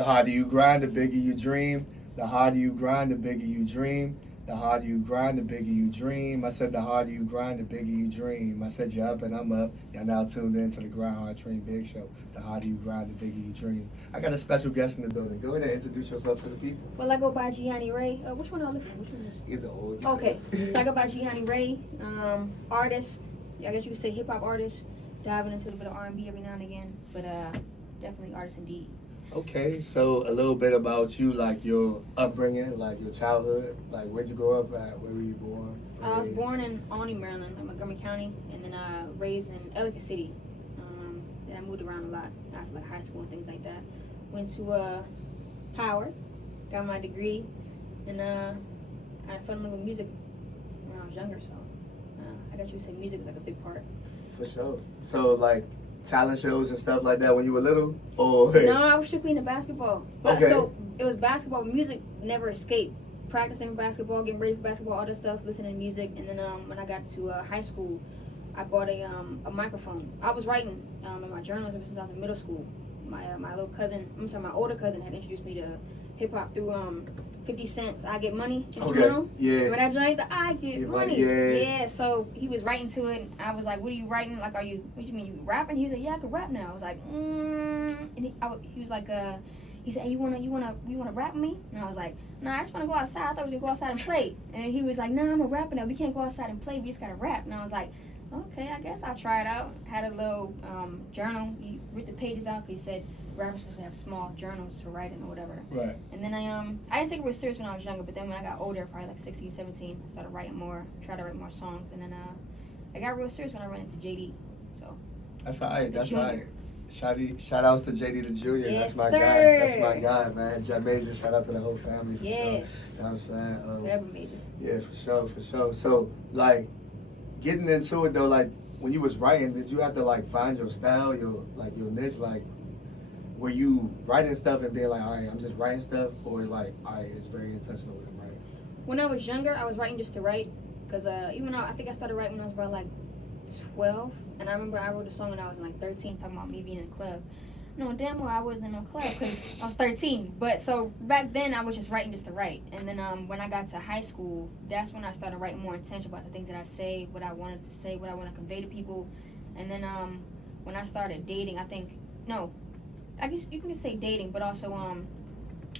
The harder you grind, the bigger you dream. The harder you grind, the bigger you dream. The harder you grind, the bigger you dream. I said the harder you grind, the bigger you dream. I said you're up and I'm up. You're now tuned in to the Grind Hard Dream Big Show. The harder you grind, the bigger you dream. I got a special guest in the building. Go ahead and introduce yourself to the people. Well, I go by Gianni Raye. Which one are I looking at? Which one is it? Either or. Okay, so I go by Gianni Raye, artist. I guess you could say hip hop artist. Diving into a bit of R&B every now and again, but definitely artist indeed. Okay, so a little bit about you, like your upbringing, like your childhood. Like, where'd you grow up at? Where were you born? I was born in Albany, Maryland, in Montgomery County, and then raised in Ellicott City. Then I moved around a lot after like high school and things like that. Went to Howard, got my degree, and I fell in love with music when I was younger. So I guess you would say music was like a big part. For sure. So like talent shows and stuff like that when you were little? Or no, I was strictly into basketball. But okay. So it was basketball. Music never escaped. Practicing basketball, getting ready for basketball, all that stuff, listening to music. And then when I got to high school, I bought a microphone. I was writing in my journals ever since I was in middle school. My older cousin had introduced me to hip hop through 50 Cent's I Get Money instrumental. Okay. Yeah. When I joined the I Get Money. Yeah. So he was writing to it. And I was like, "What are you writing? Like, what do you mean, you rapping?" He was like, "Yeah, I can rap now." I was like, And he was like, he said, hey, you wanna rap with me? And I was like, nah, I just wanna go outside. I thought we was gonna go outside and play. And he was like, nah, I'm a rapper now. We can't go outside and play. We just gotta rap. And I was like, okay, I guess I'll try it out. Had a little journal. He ripped the pages out because he said rappers supposed to have small journals for writing or whatever. Right. And then I didn't take it real serious when I was younger, but then when I got older, probably like 16, 17, I started writing more, tried to write more songs, and then I got real serious when I ran into JD. So that's all right. That's all right. Shout outs to JD the Junior. Yes, that's my sir. guy. That's my guy, man. Jet Major. Shout out to the whole family for sure. You know what I'm saying? Whatever major. Yeah, for sure. So like getting into it though, like when you was writing, did you have to like find your style, your niche? Like, were you writing stuff and being like, all right, I'm just writing stuff, or is like, all right, it's very intentional with the writing? When I was younger, I was writing just to write, because even though I think I started writing when I was about like 12, and I remember I wrote a song when I was like 13, talking about me being in a club. No, damn well I wasn't in no club because I was 13. But so back then I was just writing just to write. And then when I got to high school, that's when I started writing more intentional about the things that I say, what I wanted to say, what I want to convey to people. And then when I started dating, I guess you can say dating, but also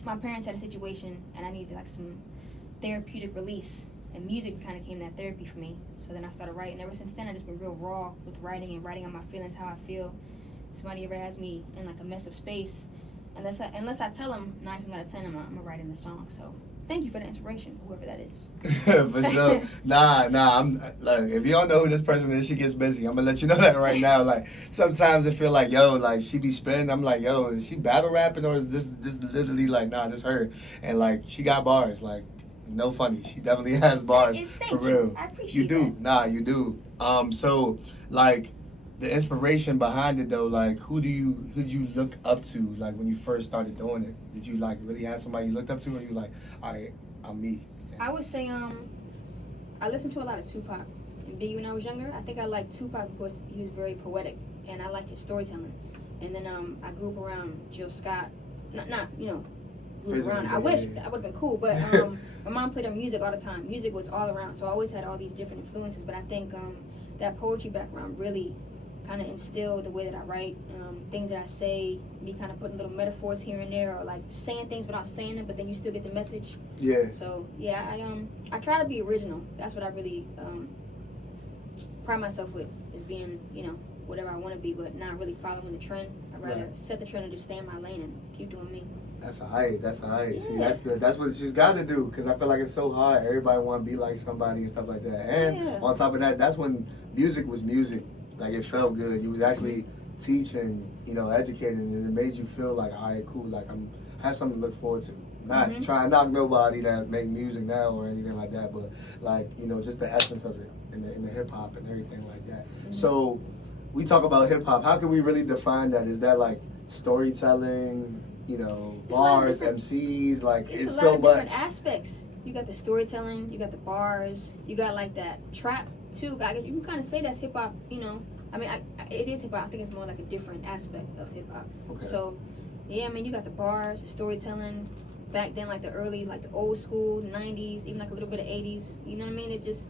my parents had a situation and I needed like some therapeutic release. And music kind of became that therapy for me. So then I started writing. Ever since then, I've just been real raw with writing and writing on my feelings, how I feel. Somebody ever has me in like a mess of space, unless I tell them 9 times out of 10 I'm gonna write in the song. So thank you for the inspiration, whoever that is. For sure. Nah. I'm like, if you don't know who this person is, she gets busy. I'm gonna let you know that right now. Like sometimes I feel like, yo, like she be spinning. I'm like, yo, is she battle rapping or is this literally like, nah, this her? And like she got bars, like. No funny. She definitely has bars for real. I appreciate you do. that. Nah, you do. So like the inspiration behind it though, like who did you look up to like when you first started doing it? Did you like really have somebody you looked up to, or you like, all right, I'm me? I would say I listened to a lot of Tupac and Biggie when I was younger. I think I liked Tupac because he was very poetic and I liked his storytelling. And then I grew up around Jill Scott. Not around. I wish that would have been cool, but my mom played her music all the time. Music was all around, so I always had all these different influences. But I think that poetry background really kind of instilled the way that I write, things that I say, me kind of putting little metaphors here and there, or like saying things without saying them, but then you still get the message. Yeah. So yeah, I try to be original. That's what I really pride myself with, is being whatever I want to be, but not really following the trend. I'd rather set the trend and just stay in my lane and keep doing me. That's alright. Yeah. See, that's what she's got to do, because I feel like it's so hard. Everybody want to be like somebody and stuff like that. And on top of that, that's when music was music. Like it felt good. You was actually teaching, educating, and it made you feel like, all right, cool. Like I have something to look forward to. Not trying to knock nobody that make music now or anything like that, but like just the essence of it in the hip hop and everything like that. So we talk about hip hop. How can we really define that? Is that like storytelling? Bars, MCs, like it's so much. A lot of different aspects. You got the storytelling, you got the bars, you got like that trap too. You can kind of say that's hip hop. I mean, it is hip hop. I think it's more like a different aspect of hip hop. Okay. So, Yeah, I mean, you got the bars, storytelling. Back then, like the early, like the old school 90s, even like a little bit of 80s. You know what I mean? It just,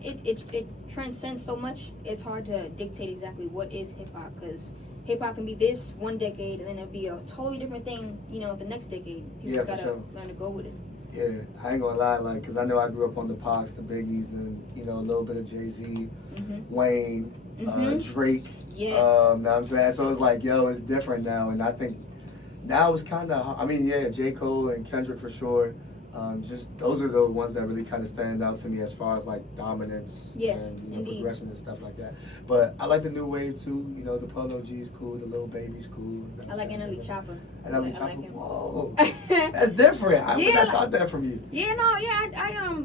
it transcends so much. It's hard to dictate exactly what is hip hop, because hip hop can be this one decade and then it'll be a totally different thing, you know, the next decade. You just gotta learn to go with it. Yeah, I ain't gonna lie, like, because I know I grew up on the Pacs, the Biggies, and, you know, a little bit of Jay-Z, Wayne, Drake. Yes. Know what I'm saying? So it's like, yo, it's different now. And I think now it's kind of, I mean, yeah, J. Cole and Kendrick for sure. Just those are the ones that really kind of stand out to me as far as like dominance and you know, progression and stuff like that. But I like the new wave too. You know, the Polo G's cool, the Lil Baby's cool. You know I like NLE Chopper. NLE Chopper. Like whoa, that's different. I would have thought that from you. Yeah, no, yeah.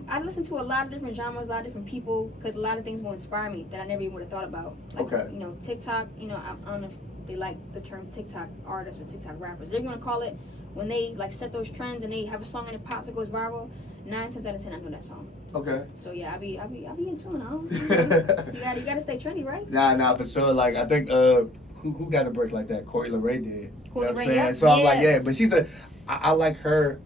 I listen to a lot of different genres, a lot of different people, because a lot of things will inspire me that I never even would have thought about. Like, you know, TikTok. You know, I don't know if they like the term TikTok artists or TikTok rappers. They're gonna call it. When they like set those trends and they have a song and it pops, it goes viral. 9 times out of 10, I know that song. Okay. So yeah, I be in tune. You gotta stay trendy, right? Nah, for sure. Like I think who got a break like that? Cory LeRae did. You know what I'm saying? Yeah. So I'm like, yeah, but I like her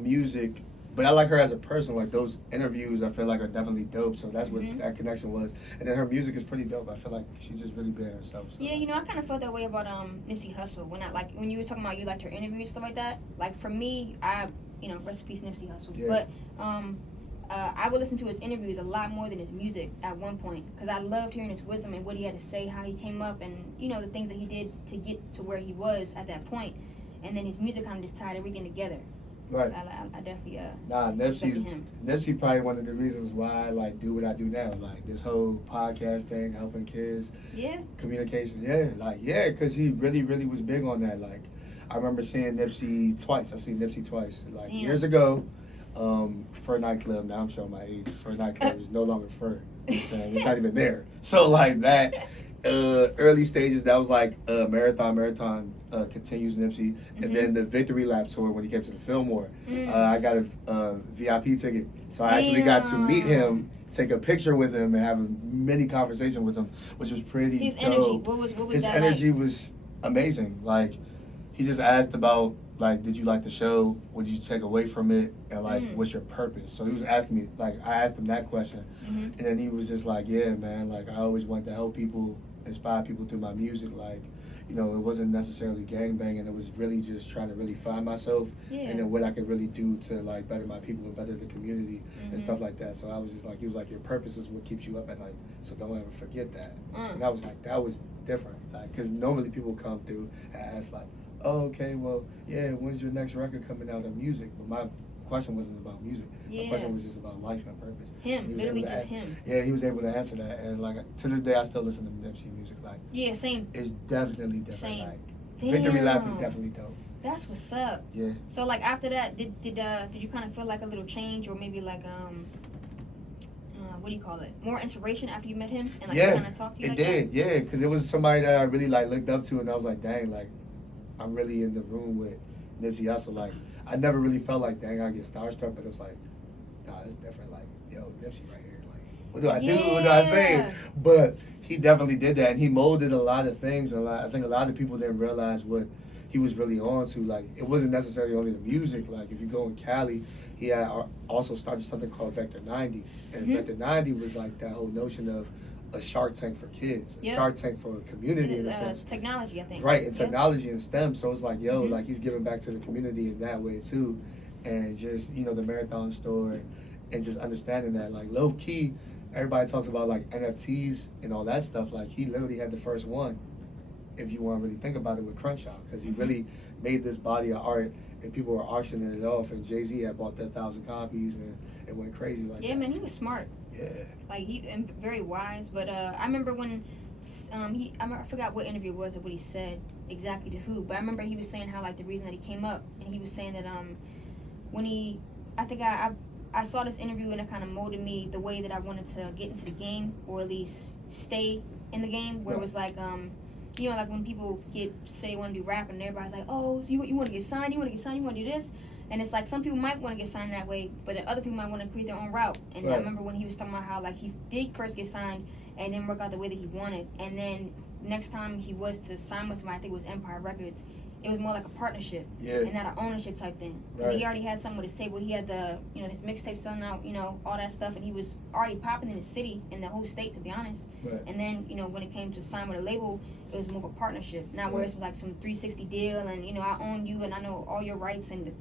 music, but I like her as a person. Like those interviews, I feel like are definitely dope. So that's what that connection was. And then her music is pretty dope. I feel like she's just really being herself. So. Yeah, you know, I kind of felt that way about Nipsey Hussle when you were talking about you liked her interviews and stuff like that. Like for me, you know, rest in peace Nipsey Hussle. Yeah. But I would listen to his interviews a lot more than his music at one point, because I loved hearing his wisdom and what he had to say, how he came up, and you know the things that he did to get to where he was at that point. And then his music kind of just tied everything together. Right. I definitely Nipsey probably one of the reasons why I like do what I do now. Like this whole podcast thing, helping kids. Yeah. Communication. Yeah, because he really, really was big on that. Like I remember seeing Nipsey twice. I seen Nipsey twice. Like years ago, Fur nightclub. Now I'm showing my age. Fur nightclub is no longer Fur. You know what I'm saying? It's not even there. So like that. Early stages, that was like marathon continues Nipsey, and then the Victory Lap tour when he came to the Fillmore. I got a VIP ticket, so I actually got to meet him, take a picture with him, and have a mini conversation with him, which was pretty His dope. Energy, what was his that energy like? Was amazing. Like he just asked about like, did you like the show? What did you take away from it? And like, what's your purpose? So he was asking me, like, I asked him that question, and then he was just like, yeah, man, like I always wanted to help people, inspire people through my music. Like, you know, it wasn't necessarily gangbanging. It was really just trying to really find myself and then what I could really do to like better my people and better the community and stuff like that. So I was just like, he was like, your purpose is what keeps you up at night. So don't ever forget that. And I was like, that was different. Like, because normally people come through and ask like, oh, okay, well, yeah, when's your next record coming out of music? But my question wasn't about music. My question was just about life and purpose. Literally just him. Yeah, he was able to answer that, and like to this day, I still listen to Nipsey music. Like, yeah, same. It's definitely different. Same. Like, Damn. Victory Lap is definitely dope. That's what's up. Yeah. So like after that, did you kind of feel like a little change, or maybe like what do you call it? More inspiration after you met him and like kind of talked to you? It did. Yeah, because it was somebody that I really like looked up to, and I was like, dang, like I'm really in the room with Nipsey Hussle. Like I never really felt like, dang, I get starstruck, but it was like, nah, it's different. Like, yo, Nipsey right here. Like, what do I do? What do I say? But he definitely did that, and he molded a lot of things. And I think a lot of people didn't realize what he was really on to. Like, it wasn't necessarily only the music. Like, if you go in Cali, he had also started something called Vector 90, and Vector 90 was like that whole notion of a Shark Tank for kids, a Shark Tank for a community in a sense. Technology, I think. Right, and technology and STEM. So it's like, yo, like he's giving back to the community in that way too. And just, you know, the marathon store and just understanding that, like, low key, everybody talks about like NFTs and all that stuff. Like, he literally had the first one, if you want to really think about it, with Crunchshop, because he really made this body of art, and people were auctioning it off, and Jay-Z had bought that 1,000 copies, and it went crazy like that. Yeah, man, he was smart. Yeah. Like, and very wise. But I remember when I forgot what interview it was or what he said exactly to who, but I remember he was saying how like the reason that he came up, and he was saying that when I saw this interview, and it kind of molded me the way that I wanted to get into the game, or at least stay in the game, where it was like you know, like when people say they want to do rap, and everybody's like, oh, so you want to get signed, you want to do this. And it's like some people might want to get signed that way, but then other people might want to create their own route. And I remember when he was talking about how like he did first get signed and didn't work out the way that he wanted. And then next time he was to sign with somebody, I think it was Empire Records, it was more like a partnership Yeah. and not an ownership type thing. Because Right. he already had something with his table. He had the, you know, his mixtape selling out, you know, all that stuff, and he was already popping in the city and the whole state, to be honest. Right. And then, you know, when it came to sign with a label, it was more of a partnership. Not where it's like some 360 deal and, you know, I own you and I know all your rights and the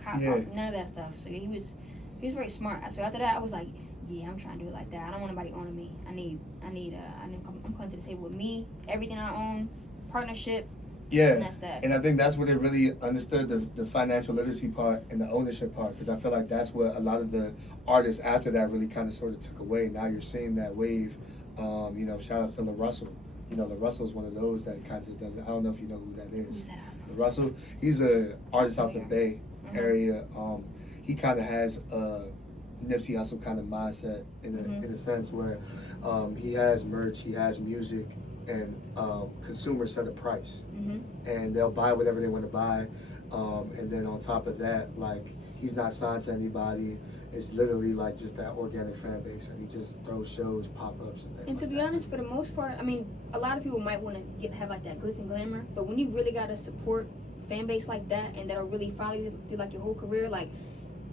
none of that stuff. So yeah, he was very smart. So after that, I was like, yeah, I'm trying to do it like that. I don't want nobody owning me. I'm coming to the table with me, everything I own, partnership. Yeah, and that's that. And I think that's where they really understood the financial literacy part and the ownership part, because I feel like that's what a lot of the artists after that really kind of sort of took away. Now you're seeing that wave. You know, shout out to La Russell. You know, La Russell's one of those that kind of does it. I don't know if you know who that is. Who's that? La Russell, he's a artist out the Bay area. He kind of has a Nipsey Hussle kind of mindset in a sense where he has merch, he has music, and consumers set a price, and they'll buy whatever they want to buy, and then on top of that, like, he's not signed to anybody. It's literally like just that organic fan base, and he just throws shows, pop-ups, and things. And to be honest, for the most part, I mean, a lot of people might want to have like that glitz and glamour, but when you really got to support fan base like that, and that'll really follow you through like your whole career, like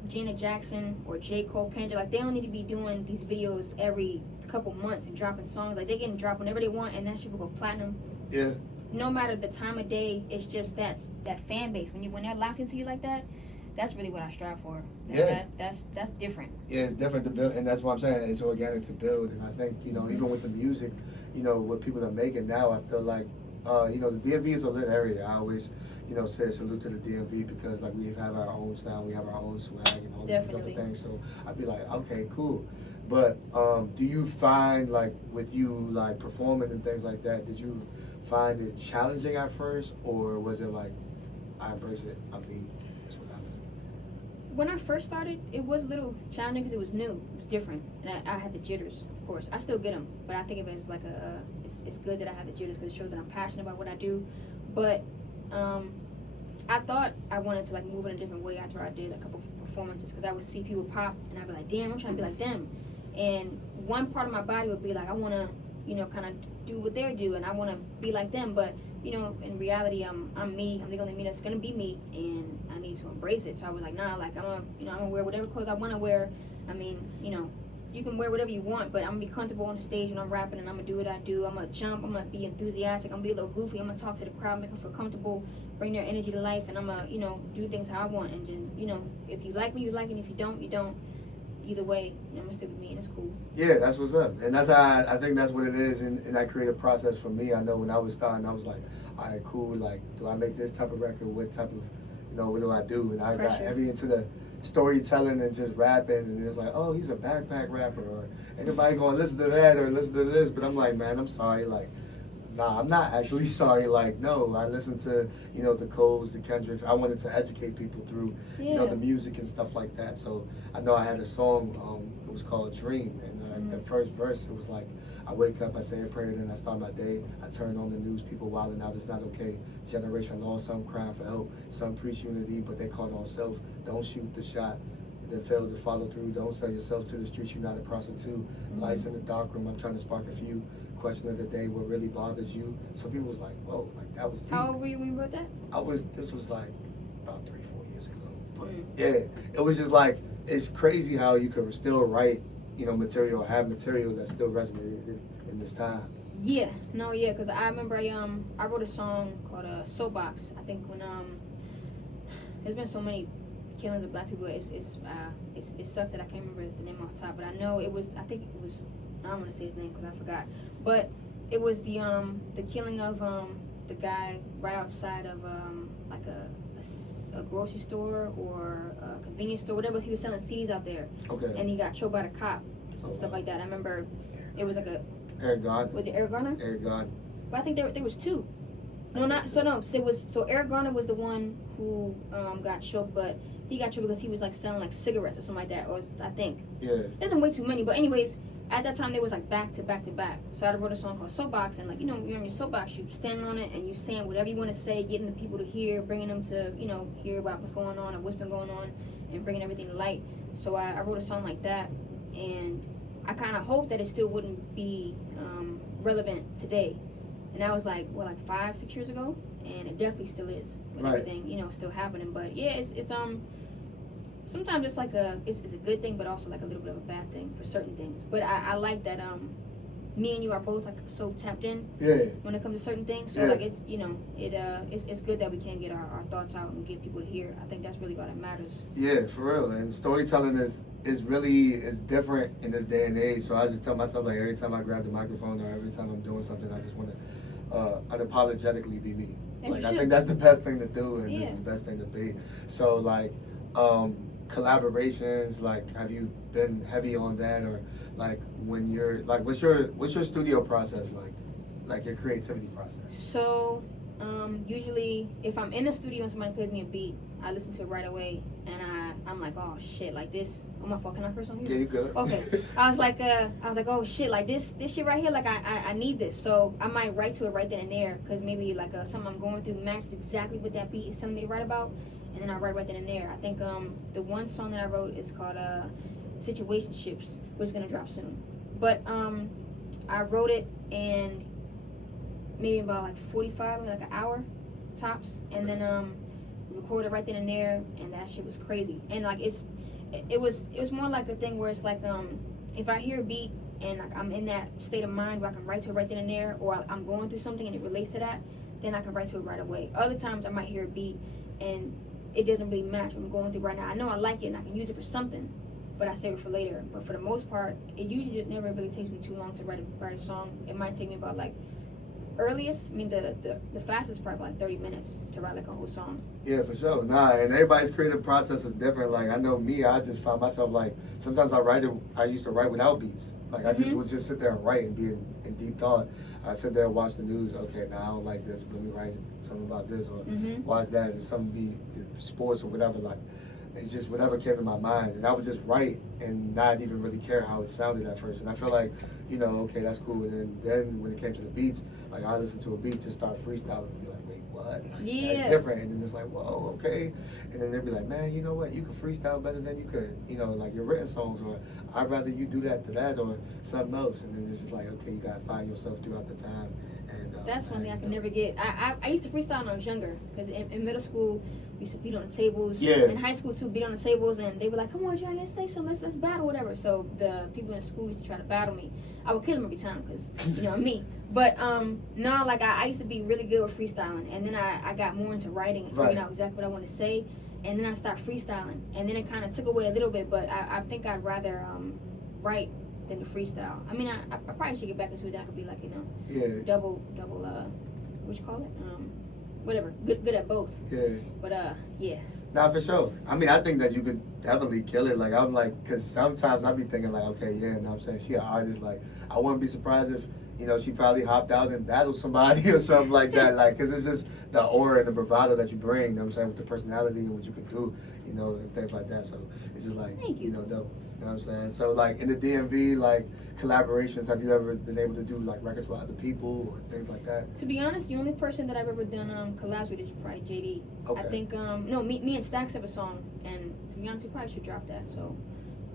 Janet Jackson or J. Cole, Kendrick, like, they don't need to be doing these videos every couple months and dropping songs. Like, they can drop whenever they want, and that shit will go platinum. Yeah. No matter the time of day, it's just that fan base. When they're locked into you like that, that's really what I strive for. Yeah. That's different. Yeah, it's different to build, and that's what I'm saying. It's organic to build, and I think, you know, even with the music, you know, what people are making now, I feel like, you know, the DMV is a lit area. I always, you know, say salute to the DMV, because like we have our own sound, we have our own swag and all these other things. So I'd be like, okay, cool. But do you find, like, with you like performing and things like that, did you find it challenging at first, or was it like, I embrace it, I mean, that's what happened? When I first started, it was a little challenging because it was new, it was different, and I had the jitters. Of course, I still get them, but I think of it as like it's good that I have the jitters because it shows that I'm passionate about what I do. But I thought I wanted to like move in a different way after I did a couple performances, because I would see people pop and I'd be like, damn, I'm trying to be like them. And one part of my body would be like, I want to, you know, kind of do what they do, and I want to be like them. But, you know, in reality, I'm me. I'm the only me that's gonna be me, and I need to embrace it. So I was like, nah, like, I'm gonna wear whatever clothes I want to wear. I mean, you know, you can wear whatever you want, but I'm gonna be comfortable on the stage when I'm rapping, and I'm gonna do what I do. I'm gonna jump, I'm gonna be enthusiastic, I'm gonna be a little goofy, I'm gonna talk to the crowd, make them feel comfortable, bring their energy to life, and I'm gonna, you know, do things how I want. And then, you know, if you like me, you like it, and if you don't, you don't. Either way, I'm gonna stick with me, and it's cool. Yeah, that's what's up, and that's how I think that's what it is in that creative process for me. I know when I was starting, I was like, all right, cool. Like, do I make this type of record? What type of, you know, what do I do? And I got heavy into the storytelling and just rapping, and it's like, oh, he's a backpack rapper, or anybody going to listen to that or listen to this? But I'm like, man, I'm sorry, like, nah, I'm not actually sorry. Like, no, I listened to, you know, the Coles, the Kendricks. I wanted to educate people through, you know, the music and stuff like that. So I know I had a song, it was called Dream. And the first verse, it was like, I wake up, I say a prayer, then I start my day. I turn on the news, people wilding out, it's not okay. Generation lost, some crying for help. Some preach unity, but they caught on self. Don't shoot the shot, then fail to follow through. Don't sell yourself to the streets, you're not a prostitute. Lights in the dark room, I'm trying to spark a few. Question of the day, what really bothers you? Some people was like, whoa, like, that was deep. How old were you when you wrote that? This was like about 3-4 years ago. But yeah, it was just like, it's crazy how you could still write, you know, material, have material that still resonated in this time. Yeah, because I remember I wrote a song called Soapbox. I think when there's been so many killings of black people, it sucks that I can't remember the name off the top, but I know I think it was, I don't want to say his name because I forgot, but it was the killing of the guy right outside of like a grocery store or a convenience store, whatever. He was selling CDs out there, and he got choked by the cop and stuff like that. I remember it was like a Eric Garner. Was it Eric Garner? Eric Garner. But I think there was two. So Eric Garner was the one who got choked, but he got choked because he was like selling like cigarettes or something like that, or I think. Yeah. There's way too many, but anyways, at that time they was like back to back to back. So I wrote a song called Soapbox, and like, you know, you're on your soapbox, you standing on it and you saying whatever you want to say, getting the people to hear, bringing them to, you know, hear about what's going on or what's been going on, and bringing everything to light. So I wrote a song like that, and I kind of hoped that it still wouldn't be relevant today. And that was like 5-6 years ago, and it definitely still is with Right. everything, you know, still happening. But yeah, it's sometimes it's like it's a good thing, but also like a little bit of a bad thing for certain things. But I like that me and you are both like so tapped in when it comes to certain things. So like it's, you know, it's good that we can get our thoughts out and get people to hear. I think that's really all that matters. Yeah, for real. And storytelling is different in this day and age. So I just tell myself, like, every time I grab the microphone or every time I'm doing something, I just want to unapologetically be me. And like I think that's the best thing to do, and it's the best thing to be. So like collaborations, like have you been heavy on that, or like when you're like what's your studio process like your creativity process? So usually if I'm in the studio and somebody plays me a beat, I listen to it right away, and I'm like, oh shit, like this. Oh my fault. Can I curse on here? Yeah, you good. Okay. I was like, oh shit, like this shit right here, like I need this. So I might write to it right then and there, because maybe like something I'm going through matches exactly what that beat is telling me to write about, and then I write right then and there. I think the one song that I wrote is called Situationships, which is gonna drop soon. But I wrote it in maybe about like 45, like an hour tops, and then recorded right then and there, and that shit was crazy. And like it was more like a thing where it's like if I hear a beat and like I'm in that state of mind where I can write to it right then and there, or I'm going through something and it relates to that, then I can write to it right away. Other times I might hear a beat and it doesn't really match what I'm going through right now. I know I like it and I can use it for something, but I save it for later. But for the most part, it usually never really takes me too long to write a song. It might take me about like the fastest part, like 30 minutes to write like a whole song. Yeah, for sure. Nah, and everybody's creative process is different. Like I know me, I just found myself like sometimes I used to write without beats. Like I just would just sit there and write and be in deep thought. I sit there and watch the news. Okay, now I don't like this. Let me write something about this, or watch that. And something be sports or whatever. Like it's just whatever came to my mind, and I would just write and not even really care how it sounded at first. And I feel like, you know, okay, that's cool. And then when it came to the beats, like I listen to a beat, just start freestyling and be like, wait, what? Like, that's different. And then it's like, whoa, okay. And then they'd be like, man, you know what? You can freestyle better than you could, you know, like your written songs, or I'd rather you do that to that or something else. And then it's just like, okay, you gotta find yourself throughout the time. And that's one thing I can never get. I used to freestyle when I was younger, because in middle school we used to beat on the tables. In high school too, beat on the tables, and they were like, come on, Gianni, let's say something, let's battle, whatever. So the people in school used to try to battle me. I would kill them every time, because you know me. But no, like I used to be really good with freestyling, and then I got more into writing and figuring out exactly what I want to say, and then I started freestyling, and then it kind of took away a little bit. But I think I'd rather write than to freestyle. I mean, I probably should get back into it. That could be like, you know, double what you call it? Whatever. Good at both. Yeah. But yeah. Nah, for sure. I mean, I think that you could definitely kill it. Like, I'm like, because sometimes I be thinking like, okay, yeah, and I'm saying she an artist. Like, I wouldn't be surprised if, you know, she probably hopped out and battled somebody or something like that. Like, because it's just the aura and the bravado that you bring, you know what I'm saying, with the personality and what you can do, you know, and things like that. So it's just like, you know, dope. You know what I'm saying? So, like, in the DMV, like, collaborations, have you ever been able to do, like, records with other people or things like that? To be honest, the only person that I've ever done collabs with is probably JD. Okay. I think, no, me and Stax have a song, and to be honest, we probably should drop that, so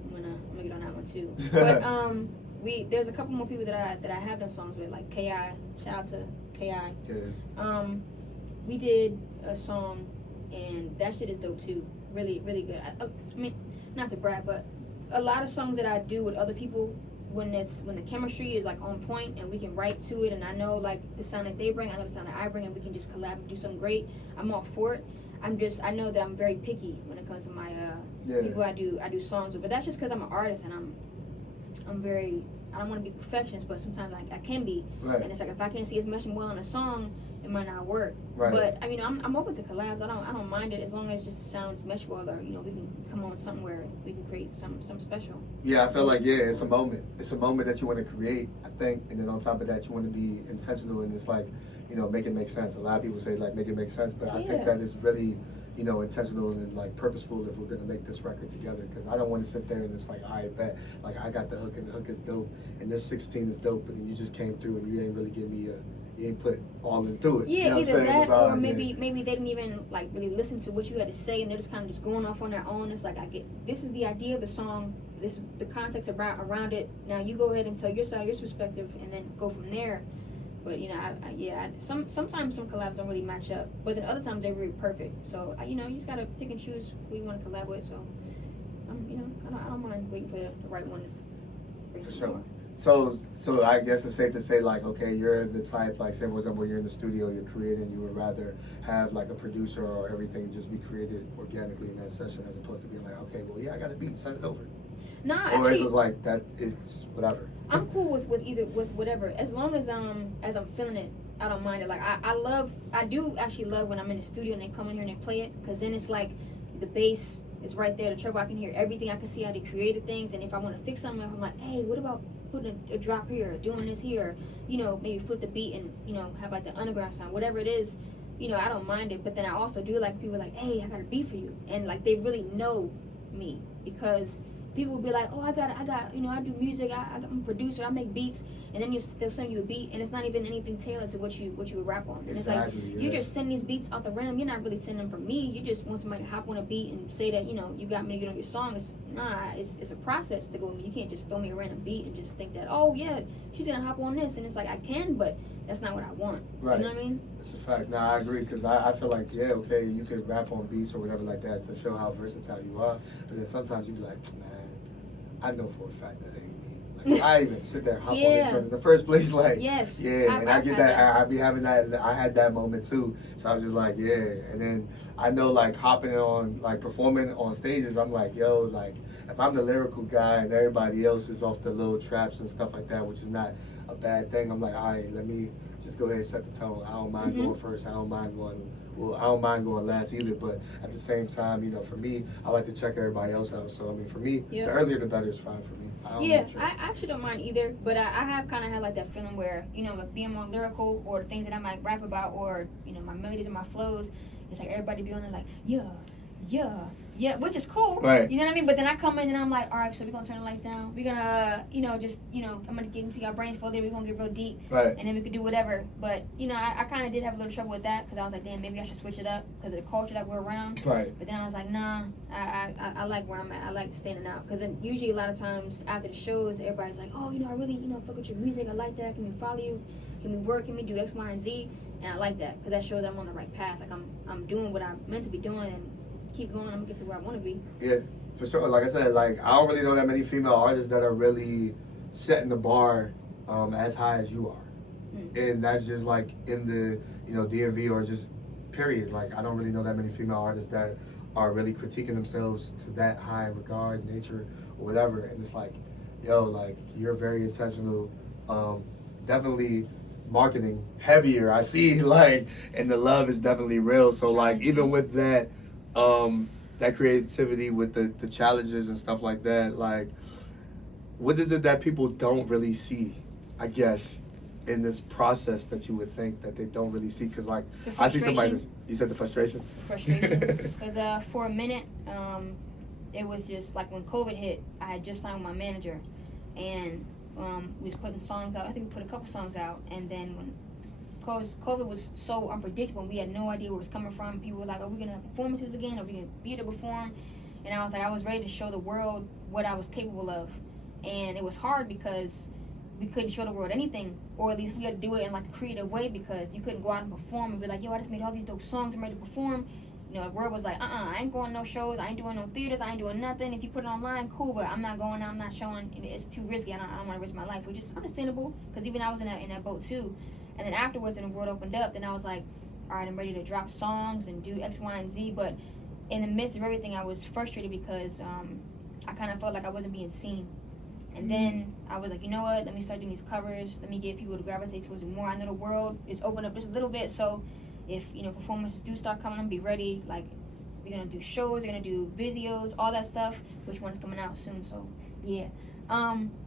I'm gonna get on that one, too. But, there's a couple more people that I have done songs with, like KI. Shout out to KI. Yeah. We did a song, and that shit is dope, too. Really, really good. I mean, not to brag, but a lot of songs that I do with other people, when the chemistry is like on point and we can write to it, and I know like the sound that they bring, I know the sound that I bring, and we can just collab and do something great, I'm all for it. I know that I'm very picky when it comes to my people I do songs with, but that's just because I'm an artist and I'm very, I don't want to be perfectionist, but sometimes I can be, and it's like if I can't see it's meshing well on a song, it might not work. But I mean, I'm open to collabs. I don't mind it as long as just the sounds mesh well, or you know, we can come on something where we can create some special. Yeah, I feel like it's a moment. It's a moment that you want to create, I think, and then on top of that, you want to be intentional, and it's like, you know, make it make sense. A lot of people say like make it make sense, but I think that is really, you know, intentional and like purposeful if we're gonna make this record together. Because I don't want to sit there and it's like, I bet, like I got the hook and the hook is dope, and this 16 is dope, but then you just came through and you ain't really give me you ain't put all into it. Yeah, you know either that or maybe they didn't even like really listen to what you had to say, and they're just kind of just going off on their own. It's like, I get, this is the idea of the song, this is the context around it. Now you go ahead and tell your side, your perspective, and then go from there. But sometimes some collabs don't really match up, but then other times they're really perfect. So you just gotta pick and choose who you want to collab with. So I don't mind waiting for the right one. For sure. So I guess it's safe to say, like, okay, you're the type, like, say for example, you're in the studio, you're creating, you would rather have like a producer or everything just be created organically in that session, as opposed to being like, okay, well, yeah, I got a beat, send it over. Nah, or actually, it's just like that. It's whatever. I'm cool with whatever, as long as I'm feeling it. I don't mind it. Like I do actually love when I'm in the studio and they come in here and they play it, because then it's like the bass is right there, the treble, I can hear everything, I can see how they created things, and if I want to fix something, I'm like, hey, what about putting a drop here, or doing this here, maybe flip the beat and have like the underground sound, whatever it is, I don't mind it. But then I also do like people like, hey, I got a beat for you, and like they really know me, because people will be like, oh, I got I do music, I'm a producer, I make beats, and then they'll send you a beat, and it's not even anything tailored to what you would rap on. And exactly, it's like, you're just sending these beats out the random. You're not really sending them from me. You just want somebody to hop on a beat and say that, you got me to get on your song. It's a process to go with me. You can't just throw me a random beat and just think that, oh yeah, she's gonna hop on this, and it's like, I can, but that's not what I want. Right. You know what I mean? It's a fact. Nah, I agree, because I feel like, yeah, okay, you could rap on beats or whatever like that to show how versatile you are, but then sometimes you be like, man, I know for a fact that it ain't me. Like, I even sit there and hop on this joint in the first place, like, yes, yeah, and I get that. I be having that. I had that moment too. So I was just like, yeah. And then I know, like, hopping on, like, performing on stages, I'm like, yo, like, if I'm the lyrical guy and everybody else is off the little traps and stuff like that, which is not a bad thing, I'm like, all right, let me just go ahead and set the tone. I don't mind going first. I don't mind going last either, but at the same time, for me, I like to check everybody else out. So, I mean, for me, the earlier the better is fine for me. I actually don't mind either, but I have kind of had like that feeling where, like being more lyrical, or the things that I might rap about, or, my melodies and my flows, it's like everybody be on there like, yeah, which is cool. Right. You know what I mean? But then I come in and I'm like, all right, so we're going to turn the lights down. We're going to, I'm going to get into your brains for a day. We're going to get real deep. Right. And then we could do whatever. But, I kind of did have a little trouble with that, because I was like, damn, maybe I should switch it up because of the culture that we're around. Right. But then I was like, nah, I like where I'm at. I like standing out. Because then usually a lot of times after the shows, everybody's like, oh, I really, fuck with your music. I like that. Can we follow you? Can we work? Can we do X, Y, and Z? And I like that, because that shows I'm on the right path. Like, I'm doing what I'm meant to be doing, and keep going, I'm gonna get to where I want to be. Yeah, for sure. Like I said, like, I don't really know that many female artists that are really setting the bar as high as you are. And that's just like in the DMV, or just period. Like, I don't really know that many female artists that are really critiquing themselves to that high regard, nature, or whatever. And it's like, yo, like, you're very intentional. Definitely marketing heavier, I see, like, and the love is definitely real. So like, even with that that creativity, with the challenges and stuff like that, like, what is it that people don't really see, I guess, in this process that you would think that they don't really see? Because, like, I see somebody, you said the frustration? Frustration. Because for a minute, it was just like when COVID hit, I had just signed with my manager, and we was putting songs out. I think we put a couple songs out, and then when COVID was so unpredictable, and we had no idea where it was coming from. People were like, are we going to have performances again? Are we going to be able to perform? And I was like, I was ready to show the world what I was capable of. And it was hard because we couldn't show the world anything, or at least we had to do it in like a creative way, because you couldn't go out and perform and be like, yo, I just made all these dope songs, I'm ready to perform. The word was like, I ain't going no shows, I ain't doing no theaters, I ain't doing nothing. If you put it online, cool, but I'm not going out, I'm not showing. It's too risky. I don't want to risk my life, which is understandable, because even I was in that boat too. And then afterwards, when the world opened up, then I was like, all right, I'm ready to drop songs and do X, Y, and Z. But in the midst of everything, I was frustrated because I kind of felt like I wasn't being seen. And then I was like, you know what? Let me start doing these covers. Let me get people to gravitate towards me more. I know the world is opened up just a little bit. So if, performances do start coming on, be ready. Like, we're going to do shows, we're going to do videos, all that stuff, which one's coming out soon. So, yeah.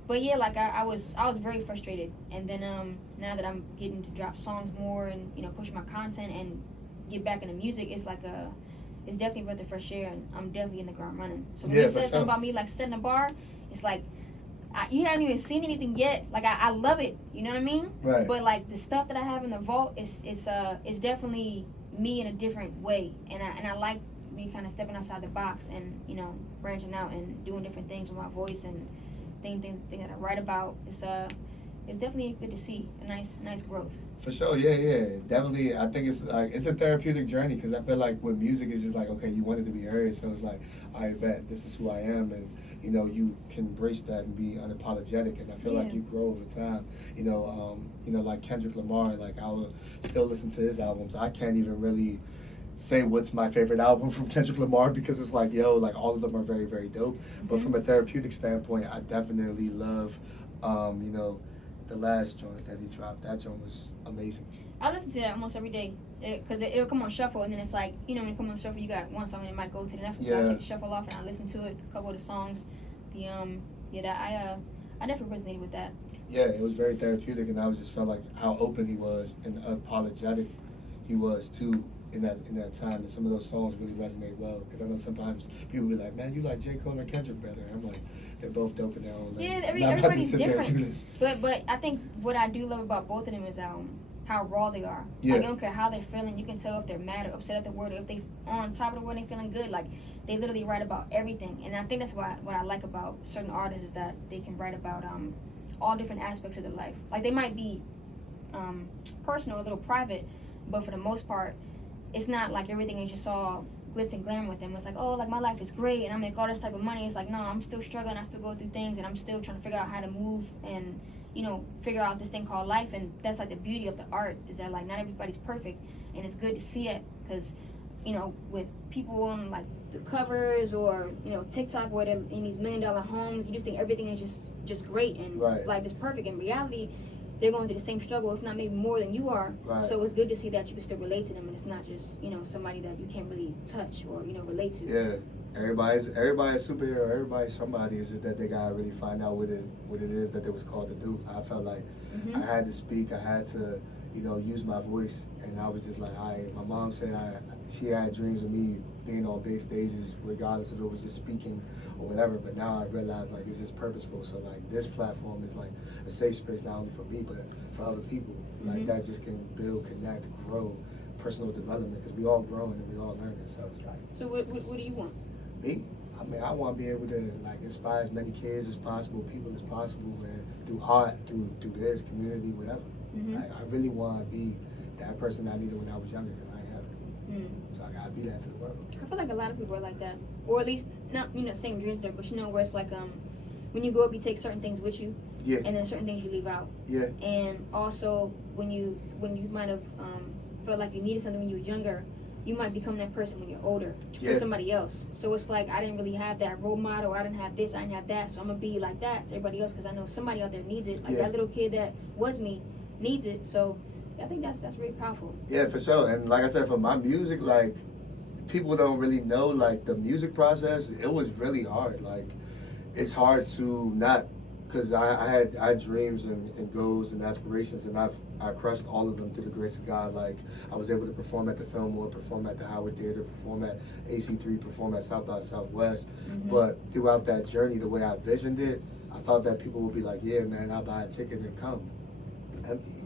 But yeah, like I was very frustrated, and then now that I'm getting to drop songs more and push my content and get back into music, it's like it's definitely breath of fresh air, and I'm definitely in the ground running. So when you said something about me like setting a bar, it's like you haven't even seen anything yet. Like I love it, you know what I mean? Right. But like the stuff that I have in the vault, it's definitely me in a different way, and I like me kind of stepping outside the box and branching out and doing different things with my voice and things that I write about. it's definitely good to see a nice growth. For sure, yeah, definitely. I think it's like it's a therapeutic journey because I feel like with music, it's just like okay, you want it to be heard, so it's like, I bet this is who I am, and you know you can embrace that and be unapologetic, and I feel like you grow over time. Like Kendrick Lamar, like I will still listen to his albums. I can't even really say what's my favorite album from Kendrick Lamar because it's like like all of them are very very dope. But from a therapeutic standpoint, I definitely love, the last joint that he dropped. That joint was amazing. I listen to that almost every day because it'll come on shuffle, and then it's like, when it comes on shuffle, you got one song and it might go to the next one. So I take the shuffle off and I listen to it, a couple of the songs. I definitely resonated with that. Yeah, it was very therapeutic, and I just felt like how open he was and apologetic he was too in that time. And some of those songs really resonate well because I know sometimes people be like, "Man, you like J. Cole or Kendrick better?" And I'm like, they're both dope in their own ways. Yeah, everybody's different. But I think what I do love about both of them is how raw they are. Yeah. Like, I don't care how they're feeling. You can tell if they're mad or upset at the word, or if they on top of the word they feeling good. Like, they literally write about everything. And I think that's what I like about certain artists is that they can write about all different aspects of their life. Like, they might be personal, a little private, but for the most part, it's not like everything is just all glitz and glam with them. It's like, oh, like my life is great and I make all this type of money. It's like, no, I'm still struggling. I still go through things and I'm still trying to figure out how to move and, figure out this thing called life. And that's like the beauty of the art is that like not everybody's perfect, and it's good to see it because, with people on like the covers or, TikTok where they're in these $1 million homes, you just think everything is just great and life is perfect. In reality, they're going through the same struggle, if not maybe more than you are. Right. So it's good to see that you can still relate to them, and it's not just, somebody that you can't really touch or, relate to. Yeah, everybody's a superhero. Everybody's somebody. It's just that they gotta really find out what it is that they was called to do. I felt like I had to speak. I had to, use my voice, and I was just like, my mom said she had dreams of me being on big stages, regardless if it was just speaking or whatever. But now I realize like it's just purposeful. So like this platform is like a safe space not only for me but for other people. Like that just can build, connect, grow, personal development because we all growing and we all learning. So it's like. So what do you want? Me? I mean, I want to be able to like inspire as many kids as possible, people as possible, and through art, through this community, whatever. Like, I really want to be that person I needed when I was younger because I ain't have it. So I gotta be that to the world. I feel like a lot of people are like that, or at least not same dreams there, but where it's like when you grow up, you take certain things with you, and then certain things you leave out. Yeah. And also when you might have felt like you needed something when you were younger, you might become that person when you're older for somebody else. So it's like I didn't really have that role model. I didn't have this. I didn't have that. So I'm gonna be like that to everybody else because I know somebody out there needs it. Like that little kid that was me needs it. So I think that's really powerful. Yeah, for sure. And like I said, for my music, like people don't really know like the music process. It was really hard. Like it's hard to not. Because I had dreams and goals and aspirations, and I crushed all of them through the grace of God. Like, I was able to perform at the Fillmore, perform at the Howard Theater, perform at AC3, perform at South by Southwest. But throughout that journey, the way I visioned it, I thought that people would be like, yeah, man, I'll buy a ticket and come. Empty.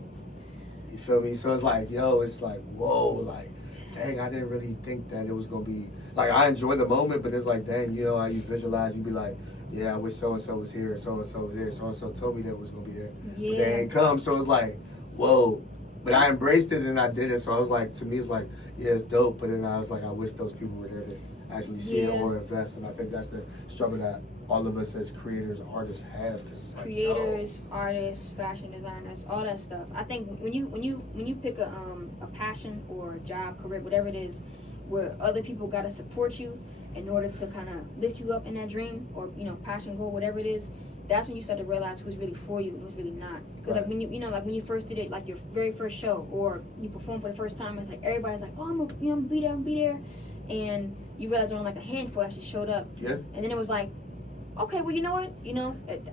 You feel me? So it's like, it's like, whoa, like, dang, I didn't really think that it was going to be, like, I enjoy the moment, but it's like, dang, how you visualize, you be like, yeah, I wish so-and-so was here, so-and-so was here, so-and-so told me that it was going to be here. Yeah. But they ain't come, so it's like, whoa. But I embraced it and I did it, so I was like, to me, it's like, yeah, it's dope, but then I was like, I wish those people were there to actually see it or invest, and I think that's the struggle that all of us as creators, artists have. Like, creators, artists, fashion designers, all that stuff. I think when you pick a passion or a job, career, whatever it is, where other people got to support you in order to kind of lift you up in that dream or passion, goal, whatever it is, that's when you start to realize who's really for you and who's really not. Because like when like when you first did it, like your very first show or you performed for the first time, it's like everybody's like, oh, I'm gonna be there, and you realize only like a handful actually showed up. Yeah. And then it was like, okay, well, you know what?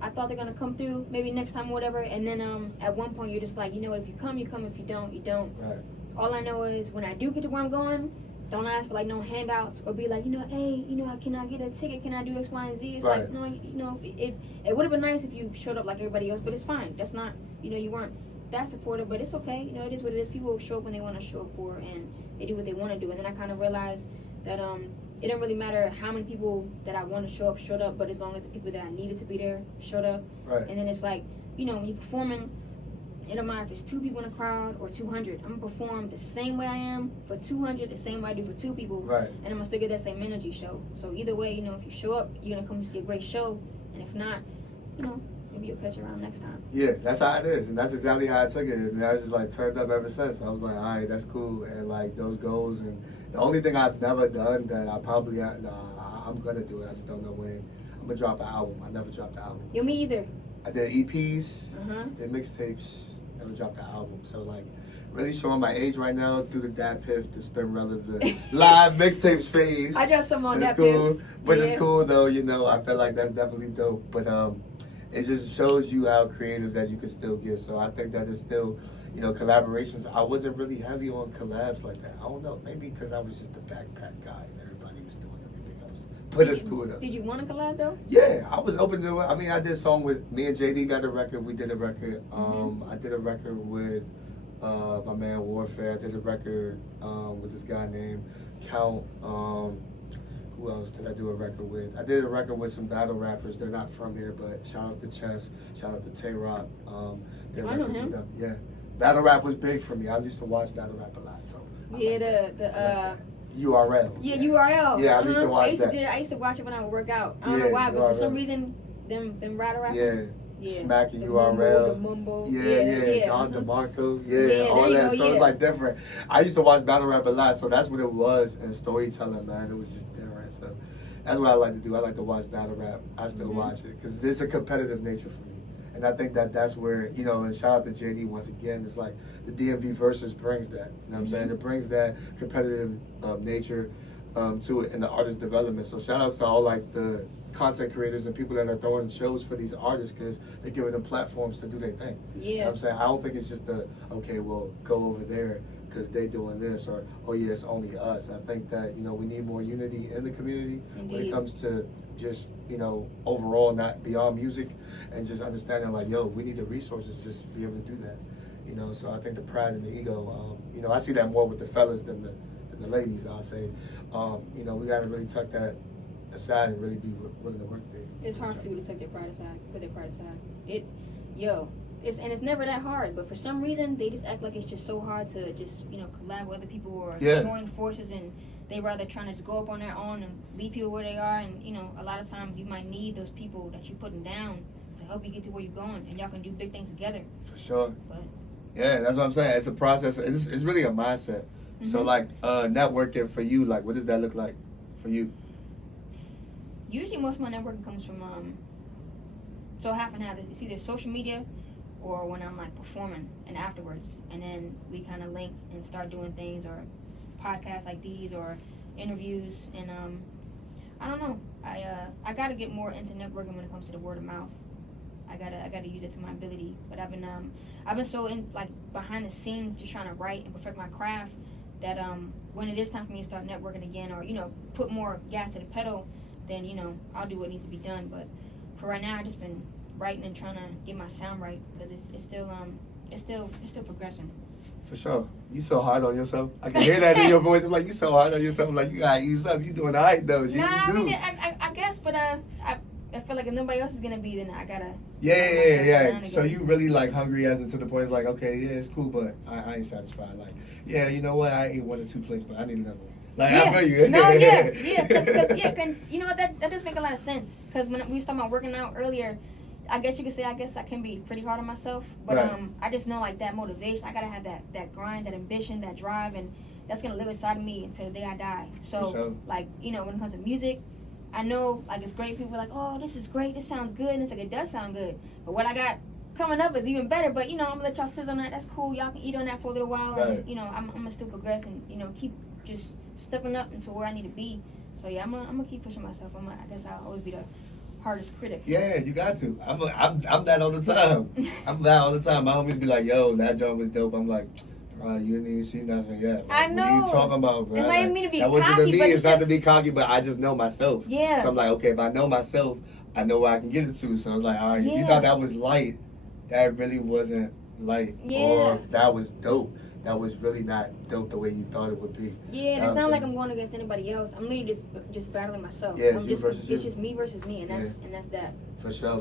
I thought they're gonna come through maybe next time or whatever. And then at one point you're just like, if you come, you come. If you don't, you don't. Right. All I know is when I do get to where I'm going, don't ask for like no handouts or be like, hey, can I get a ticket? Can I do X, Y, and Z? It's like, no, it would have been nice if you showed up like everybody else, but it's fine. That's not, you weren't that supportive, but it's okay. It is what it is. People show up when they want to show up for, and they do what they want to do. And then I kind of realized that it didn't really matter how many people that I want to show up showed up, but as long as the people that I needed to be there showed up. Right. And then it's like you know, when you're performing, it don't matter if it's 2 people in the crowd or 200. I'm gonna perform the same way I am for 200, the same way I do for 2 people, Right. and I'm gonna still get that same energy show. So either way, you know, if you show up, you're gonna come to see a great show, and if not, you know, maybe you'll catch around next time. Yeah, that's how it is, and that's exactly how I took it. And I was just like turned up ever since. I was like, all right, that's cool, and like those goals. And the only thing I've never done that I probably I'm gonna do it. I just don't know when. I'm gonna drop an album. I never dropped an album. Yo, me either. I did EPs, Uh-huh. did mixtapes, never dropped an album. So like, really showing my age right now through the Dat Piff, the Spin Relevant live mixtapes phase. I got some on It's that cool, Piff. but Yeah. it's cool though. You know, I feel like that's definitely dope. But it just shows you how creative that you can still get. So I think that it's still, you know, collaborations. I wasn't really heavy on collabs like that. I don't know, maybe because I was just a backpack guy and everybody was doing everything else. But it's cool though. Did you want to collab though? Yeah, I was open to it. I mean, I did a song with me and JD got a record. We did a record. I did a record with my man Warfare. I did a record with this guy named Count. Who else did I do a record with? I did a record with some battle rappers. They're not from here, but shout out to Chess, shout out to Tay-Rock. Did I know records him. with them. Yeah, battle rap was big for me. I used to watch battle rap a lot, so. I Yeah, like that. the I like that. URL. Yeah, URL. Yeah, I used to watch that. I used to watch it when I would work out. I don't Yeah, know why, but for some URL. reason, them battle rappers. Yeah. Yeah. Smacking The URL. mumbo, Yeah. Don DeMarco. Yeah, Yeah, all there you that. go, So yeah. it's like different. I used to watch battle rap a lot, so that's what it was. And storytelling, man, it was just different. So that's what I like to do. I like to watch battle rap. I still watch it because there's a competitive nature for me. And I think that that's where, you know, and shout out to JD once again. It's like the DMV versus brings that. You know what I'm saying? It brings that competitive nature to it in the artist development. So shout outs to all like the content creators and people that are throwing shows for these artists because they're giving them platforms to do their thing. You know Yeah. what I'm saying? I don't think it's just okay, well, go over there because they doing this, or, oh yeah, it's only us. I think that, you know, we need more unity in the community when it Indeed. comes to just, you know, overall, not beyond music, and just understanding like, yo, we need the resources just to be able to do that. You know, so I think the pride and the ego, you know, I see that more with the fellas than the ladies, I'll say. You know, we got to really tuck that aside and really be willing to work there. It's hard for people to take their pride aside, put their pride aside. It's never that hard, but for some reason they just act like it's just so hard to just, you know, collab with other people or join forces, and they rather trying to just go up on their own and leave people where they are. And you know, a lot of times you might need those people that you're putting down to help you get to where you're going, and y'all can do big things together. For sure. But Yeah, that's what I'm saying. It's a process. It's really a mindset. So like networking for you, like what does that look like for you? usually most of my networking comes from so half and half. It's either social media or when I'm like performing and afterwards, and then we kind of link and start doing things, or podcasts like these or interviews. And I don't know, I gotta get more into networking when it comes to the word of mouth. I gotta use it to my ability. But I've been so in like behind the scenes just trying to write and perfect my craft that when it is time for me to start networking again, or put more gas to the pedal, then I'll do what needs to be done. But for right now, I just been writing and trying to get my sound right, because it's still progressing. For sure. You so hard on yourself. I can hear that in your voice. I'm like, you so hard on yourself. I'm like, you gotta ease up. You doing all right though. I mean, I guess, but I feel like if nobody else is gonna be, then I gotta. Yeah. So you really like hungry as it to the point it's like, okay, yeah, it's cool, but I ain't satisfied. Like, yeah, you know what? I ate 1 or 2 plates, but I need another one. Like, I feel you. No, yeah, cause you know what? That does make a lot of sense. Cause when we was talking about working out earlier, I guess you could say I can be pretty hard on myself, but right. I just know like that motivation. I gotta have that grind, that ambition, that drive, and that's gonna live inside of me until the day I die. So sure. like when it comes to music, I know like it's great. People are like, oh, this is great, this sounds good, and it's like it does sound good. But what I got coming up is even better. But I'm gonna let y'all sit on that. That's cool. Y'all can eat on that for a little while, right. and I'm gonna still progress and keep just stepping up into where I need to be. So yeah, I'm gonna keep pushing myself. I guess I'll always be the hardest critic. Yeah, you got to. I'm that all the time. I'm that all the time. My homies be like, yo, that joint was dope. I'm like, bro, you didn't even see nothing yet. Like, I know. What are you talking about, bro? It's not even me to be that wasn't cocky, to me. but It's not to be cocky, but I just know myself. Yeah. So I'm like, okay, if I know myself, I know where I can get it to. So I was like, all right, if you thought that was light, that really wasn't light. Yeah. Or if that was dope, that was really not dope the way you thought it would be. Yeah, and it's not like I'm going against anybody else. I'm literally just battling myself. Yeah, it's it's just me versus me, and that's that. For sure.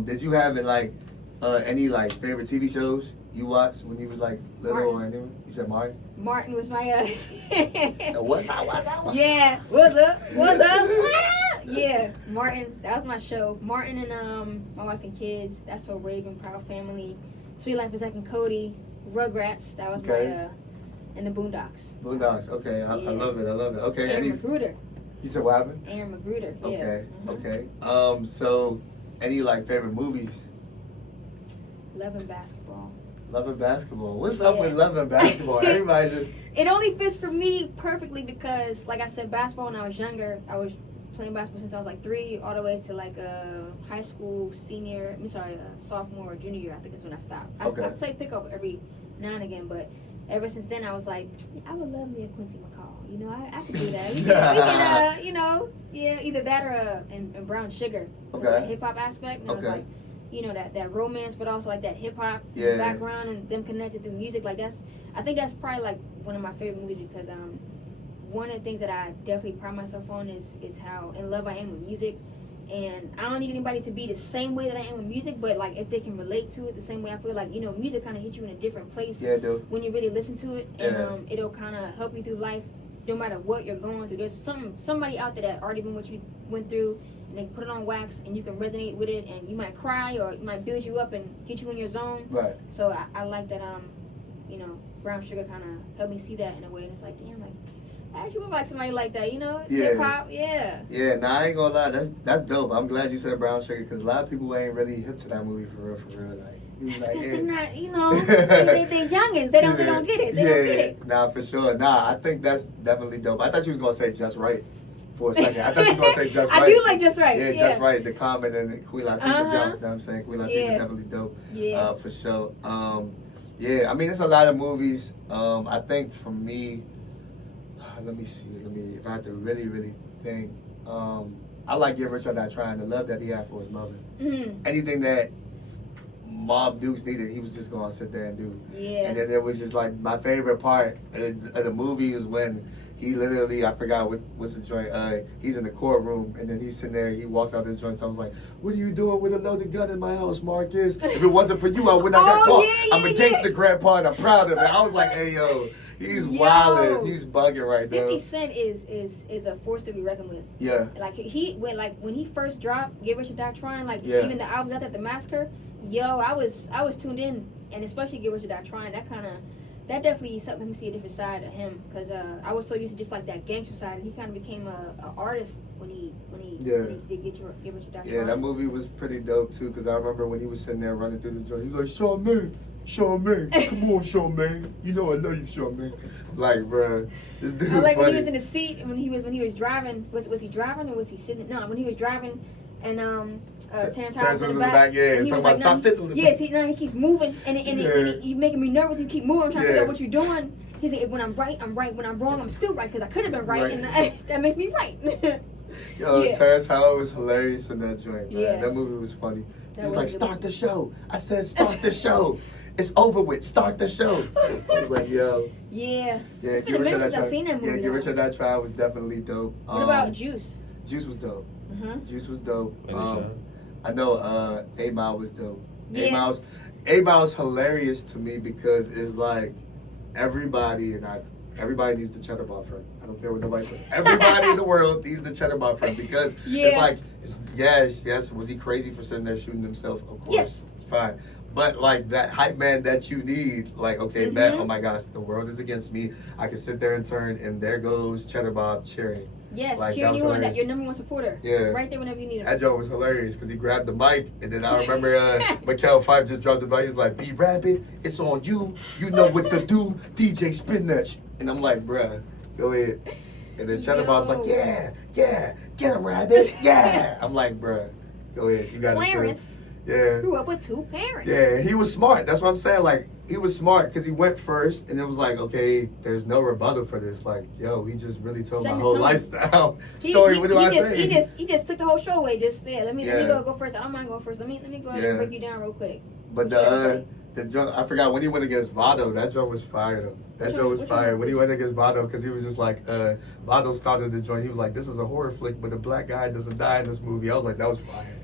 Did you have it like Any like favorite TV shows you watched when you was like little or anything? You said Martin. Martin was my What's up? Yeah, what's up? What up? Yeah, Martin. That was my show. Martin and my wife and kids. That's So Raven, Proud Family, Sweet Life of Zack and Cody, Rugrats. That was my and the Boondocks. Boondocks. Okay, I love it. Okay, Aaron Magruder. You said what happened? Aaron Magruder. Yeah. Okay. Okay. So any like favorite movies? Loving Basketball. Loving Basketball. What's up with Loving Basketball? Everybody just. It only fits for me perfectly because, like I said, basketball when I was younger, I was playing basketball since I was like 3 all the way to like high school sophomore or junior year. I think is when I stopped. I played pickup every now and again, but ever since then I was like, I would love me a Quincy McCall. You know, I could do that. We can you know, either that or and Brown Sugar. Okay. Hip hop aspect. And I was like, you know, that romance, but also like that hip hop background and them connected through music. Like I think that's probably like one of my favorite movies because one of the things that I definitely pride myself on is how in love I am with music. And I don't need anybody to be the same way that I am with music, but like if they can relate to it the same way, I feel like, you know, music kind of hits you in a different place when you really listen to it, and it'll kind of help you through life no matter what you're going through. There's somebody out there that already been what you went through, and they put it on wax, and you can resonate with it, and you might cry or it might build you up and get you in your zone. Right. So I like that. You know, Brown Sugar kind of helped me see that in a way, and it's like, damn, like. I actually would like somebody like that, you know? Hip hop, Yeah, nah, I ain't gonna lie, that's dope. I'm glad you said Brown Sugar because a lot of people ain't really hip to that movie for real. Like, that's because they're not, you know, they're youngins. They don't get it. They don't get it. Nah, for sure. Nah, I think that's definitely dope. I thought you was gonna say Just Right for a second. I thought you was gonna say Just Right. I do like Just Right. Yeah, Just Right. The comment and Queen Latifah's young. You know what I'm saying? Queen Latifah definitely dope. Yeah. For sure. I mean, it's a lot of movies. I think for me. Let me see. If I had to really think, I like Get Rich or Die Trying. The love that he had for his mother. Mm-hmm. Anything that Mob Dukes needed, he was just gonna sit there and do. Yeah. And then there was just like my favorite part of the movie is when he literally, I forgot what's the joint. He's in the courtroom and then he's sitting there. He walks out this joint. So I was like, "What are you doing with a loaded gun in my house, Marcus? If it wasn't for you, I would not got caught. I'm a gangster, grandpa, and I'm proud of it." I was like, "Hey, yo." He's wildin'. He's bugging right now. 50 Cent is a force to be reckoned with. Yeah. Like when he first dropped Get Rich or Die Trying, even the album out at the Massacre, I was tuned in, and especially Get Rich or Die Trying. That definitely helped me see a different side of him because I was so used to just like that gangster side, and he kind of became a artist when he did Get Rich or Die Trying. Yeah, that movie was pretty dope too because I remember when he was sitting there running through the joint, he's like, Charmaine, come on, Charmaine. You know I love you, Charmaine. Like, bruh, this dude I like funny. when he was in the seat and when he was driving. Was he driving or was he sitting? No, when he was driving and Terrence was in the back. Yeah, talking about stop fiddling. Yes, he keeps moving and you making me nervous. You keep moving. I'm trying to figure out what you're doing. He said, when I'm right, I'm right. When I'm wrong, I'm still right because I could have been right. And that makes me right. Terrence Howard was hilarious in that joint. Man. Yeah, that movie was funny. He was like, "Start the show." I said, "Start the show." It's over with. Start the show. I was like, yo. Yeah. It's been a minute since I've seen that movie. Yeah, Get Rich or Die Trying was definitely dope. What about Juice? Juice was dope. Mm-hmm. Juice was dope. I know 8 Mile was dope. Yeah. 8 Mile's hilarious to me because it's like everybody needs the cheddar bar friend. I don't care what nobody says. Everybody in the world needs the cheddar bar friend because it's like, yes, was he crazy for sitting there shooting himself? Of course. Yes. Fine. But like that hype man that you need, like, okay, man, oh my gosh, the world is against me. I can sit there and turn, and there goes Cheddar Bob cheering. Yes, like, cheering you on, that your number one supporter. Yeah. Right there whenever you need him. That joke was hilarious because he grabbed the mic, and then I remember Mikel Fife just dropped the mic. He's like, "B Rabbit, it's on you. You know what to do. DJ spin that." And I'm like, bruh, go ahead. And then Cheddar Bob's like, yeah, get him, Rabbit, yeah. I'm like, bruh, go ahead. You got to Clarence. Yeah. Grew up with 2 parents. Yeah, he was smart. That's what I'm saying. Like, he was smart because he went first, and it was like, okay, there's no rebuttal for this. Like, yo, he just really told my whole lifestyle story. What do I say? He just took the whole show away. Just let me go first. I don't mind going first. Let me go ahead and break you down real quick. But the joke, I forgot when he went against Vado. That joke was fire though. That joke was fire when he went against Vado because he was just like Vado started the joint. He was like, "This is a horror flick, but a black guy doesn't die in this movie." I was like, that was fire.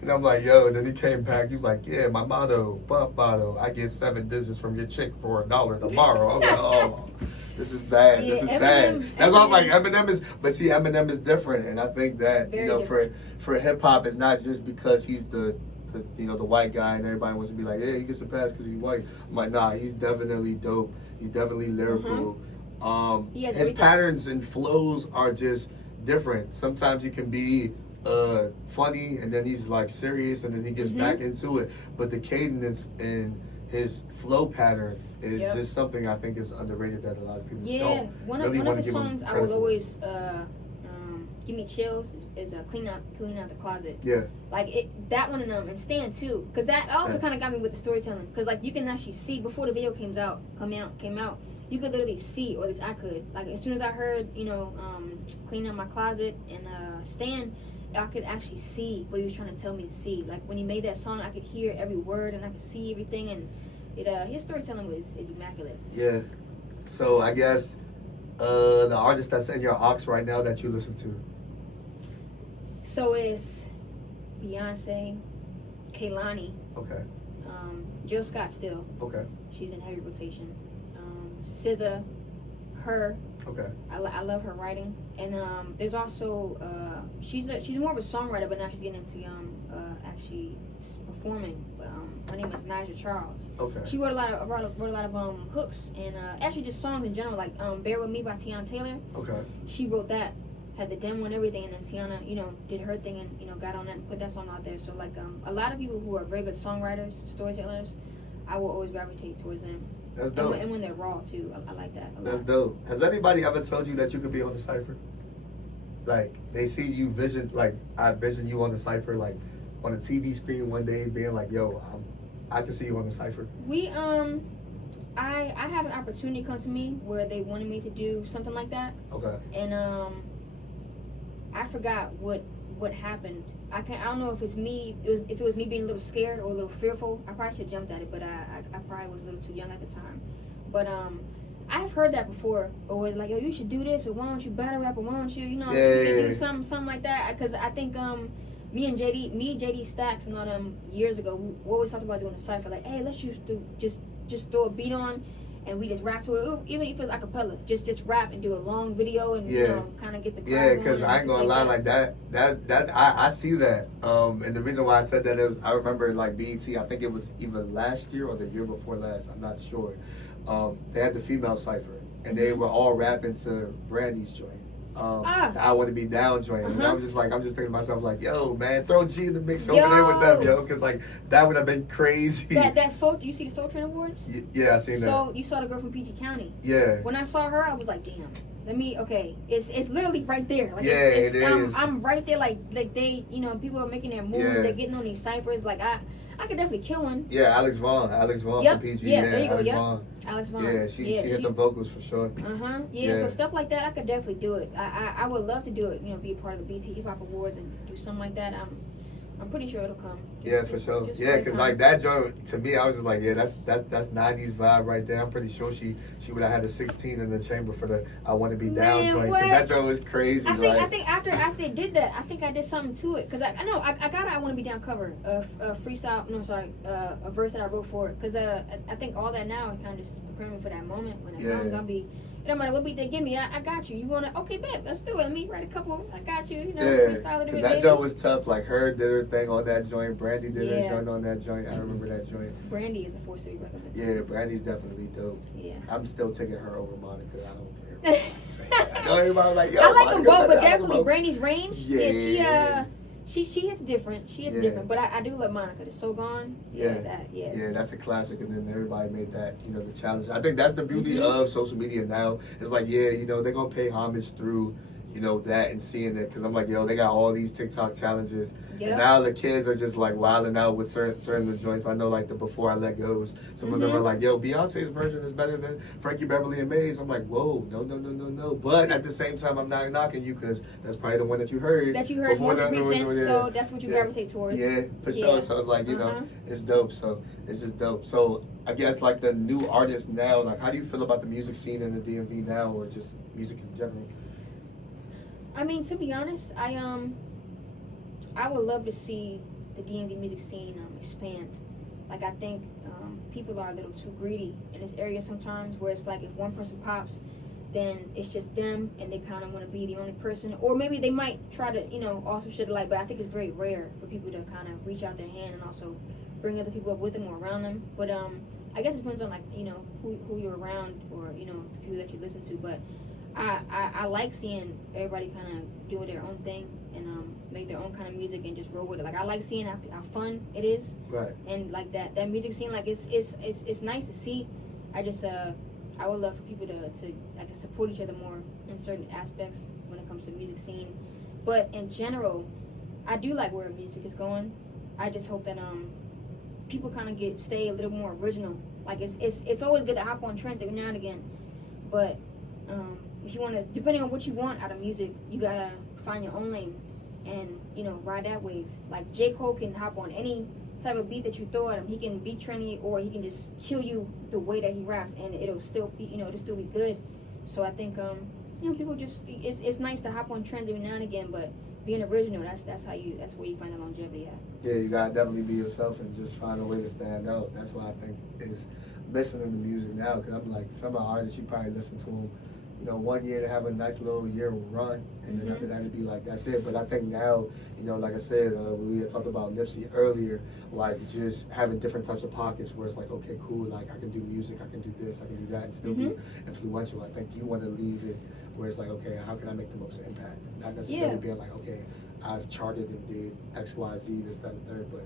And I'm like, yo, and then he came back, he was like, yeah, my motto, bump bottle, I get 7 digits from your chick for $1 tomorrow. I was like, oh, this is bad, this is bad. That's why I was like, Eminem is, but see, Eminem is different, and I think that, Very you know, different. for hip-hop, it's not just because he's the you know, the white guy and everybody wants to be like, yeah, he gets a pass because he's white. I'm like, nah, he's definitely dope. He's definitely lyrical. His patterns and flows are just different. Sometimes he can be funny and then he's like serious and then he gets back into it. But the cadence and his flow pattern is just something I think is underrated that a lot of people don't one really of want to his give him songs I credit will for. always give me chills is clean out the closet. Yeah. Like that one and Stan too, because that also kind of got me with the storytelling. Because like you can actually see before the video came out, you could literally see, or at least I could. Like as soon as I heard, you know, clean out my closet and Stan, I could actually see what he was trying to tell me to see. Like when he made that song, I could hear every word and I could see everything, and his storytelling is immaculate. Yeah. So I guess the artist that's in your aux right now that you listen to. So it's Beyonce, Kehlani, Okay. Jill Scott still. Okay. She's in heavy rotation. SZA, her. Okay. I love her writing, and there's also she's more of a songwriter, but now she's getting into actually performing. Her name is Naja Charles. Okay. She wrote a lot of hooks and actually just songs in general, like "Bear with Me" by Tiana Taylor. Okay. She wrote that, had the demo and everything, and then Tiana, you know, did her thing and, you know, got on that and put that song out there. So like a lot of people who are very good songwriters, storytellers, I will always gravitate towards them. That's dope. And when they're raw too, I like that a lot. That's dope. Has anybody ever told you that you could be on the cipher? Like they see you I vision you on the cipher, like on a TV screen one day, being like, "Yo, I can see you on the cipher." We I had an opportunity come to me where they wanted me to do something like that. Okay. And I forgot what happened. I don't know if it's me. If it was me being a little scared or a little fearful. I probably should have jumped at it, but I probably was a little too young at the time. But I have heard that before, or like, yo, you should do this, or why don't you battle rap, or why don't you, you know, do something like that. Because I think me, JD Stacks, and all them years ago, we always talked about doing a cipher. Like, hey, let's just throw a beat on. And we just rap to it, even if it's acapella. Just rap and do a long video and you know, kind of get the crowd going. Because I ain't gonna lie, like that I see that. And the reason why I said that is I remember like BET. I think it was either last year or the year before last. I'm not sure. They had the female cipher, and they were all rapping to Brandy's joint. I Want to Be Down joint. And I'm just thinking to myself like, yo, man, throw G in the mix over there with them, yo, because like that would have been crazy. That Soul, you see the Soul Train Awards? Yeah, I seen that. So you saw the girl from PG County. Yeah. When I saw her, I was like, damn. It's literally right there. Like, it is. I'm right there. Like they, you know, people are making their moves. They're getting on these ciphers. Like I could definitely kill one. Yeah, Alex Vaughn from PG. Yeah, there you go. Vaughn. Alex Vaughn. Yeah, she hit the vocals for sure. Yeah, so stuff like that, I could definitely do it. I would love to do it. You know, be a part of the BT Hip Hop Awards and do something like that. I'm pretty sure it'll come. For sure. Yeah, because like that joint to me, I was just like, yeah, that's 90s vibe right there. I'm pretty sure she would have had a 16 in the chamber for the I Want to Be Down joint. Because that joint was crazy. I think after they did that, I think I did something to it. Because I know I got a I Want to Be Down cover, a freestyle. No, sorry, a verse that I wrote for it. Because I think all that now it kind of just preparing me for that moment when it comes. I'll be. No matter what beat they give me, I got you. You wanna? Okay, babe, let's do it. Let me write a couple. I got you. You know, freestyle it. Because that joint was tough. Like her did her thing on that joint. Brandy did her joint on that joint. I remember that joint. Brandy is a force to be reckoned with. Yeah, Brandy's definitely dope. Yeah. I'm still taking her over Monica. I don't care. I know everybody like, yo, I like them Monica, both, but definitely Brandy's range. Yeah. She hits different. She hits different. But I do love Monica. The So Gone. Yeah, that's a classic. And then everybody made that, you know, the challenge. I think that's the beauty of social media now. It's like, you know, they're going to pay homage through, you know, that and seeing it. Because I'm like, yo, they got all these TikTok challenges. Yep. And now the kids are just like wilding out with certain of the joints. I know like the Before I Let Go's. Some of them are like, yo, Beyonce's version is better than Frankie Beverly and Maze. I'm like, whoa, no. But at the same time, I'm not knocking you because that's probably the one that you heard. Most recent, so that's what you gravitate towards. Yeah, for sure. So it's like, you know, it's dope. So it's just dope. So I guess like the new artists now, like how do you feel about the music scene in the DMV now or just music in general? I mean, to be honest, I would love to see the DMV music scene expand. Like, I think people are a little too greedy in this area sometimes, where it's like if one person pops, then it's just them, and they kind of want to be the only person. Or maybe they might try to, you know, also shed a light, but I think it's very rare for people to kind of reach out their hand and also bring other people up with them or around them. But I guess it depends on, like, you know, who you're around, or, you know, the people that you listen to. But I like seeing everybody kind of do their own thing and make their own kind of music and just roll with it. Like, I like seeing how fun it is. Right. And like that music scene, like, it's nice to see. I would love for people to like support each other more in certain aspects when it comes to the music scene. But in general, I do like where music is going. I just hope that people kind of stay a little more original. Like, it's always good to hop on trends every now and again, but if you want to, depending on what you want out of music, you gotta find your own lane and, you know, ride that wave. Like, J. Cole can hop on any type of beat that you throw at him. He can be trendy, or he can just kill you the way that he raps, and it'll still be, you know, it'll still be good. So I think you know, people just, it's nice to hop on trends every now and again, but being original, that's where you find the longevity at. Yeah, you gotta definitely be yourself and just find a way to stand out. That's what I think is listening to music now, because I'm like, some of the artists, you probably listen to them, you know, 1 year to have a nice little year run, and then after that it'd be like, that's it. But I think now, you know, like I said, we had talked about Nipsey earlier, like just having different types of pockets where it's like, okay, cool, like I can do music, I can do this, I can do that, and still be influential. I think you want to leave it where it's like, okay, how can I make the most impact? Not necessarily being like, okay, I've charted and did X, Y, Z, this, that, and the third, but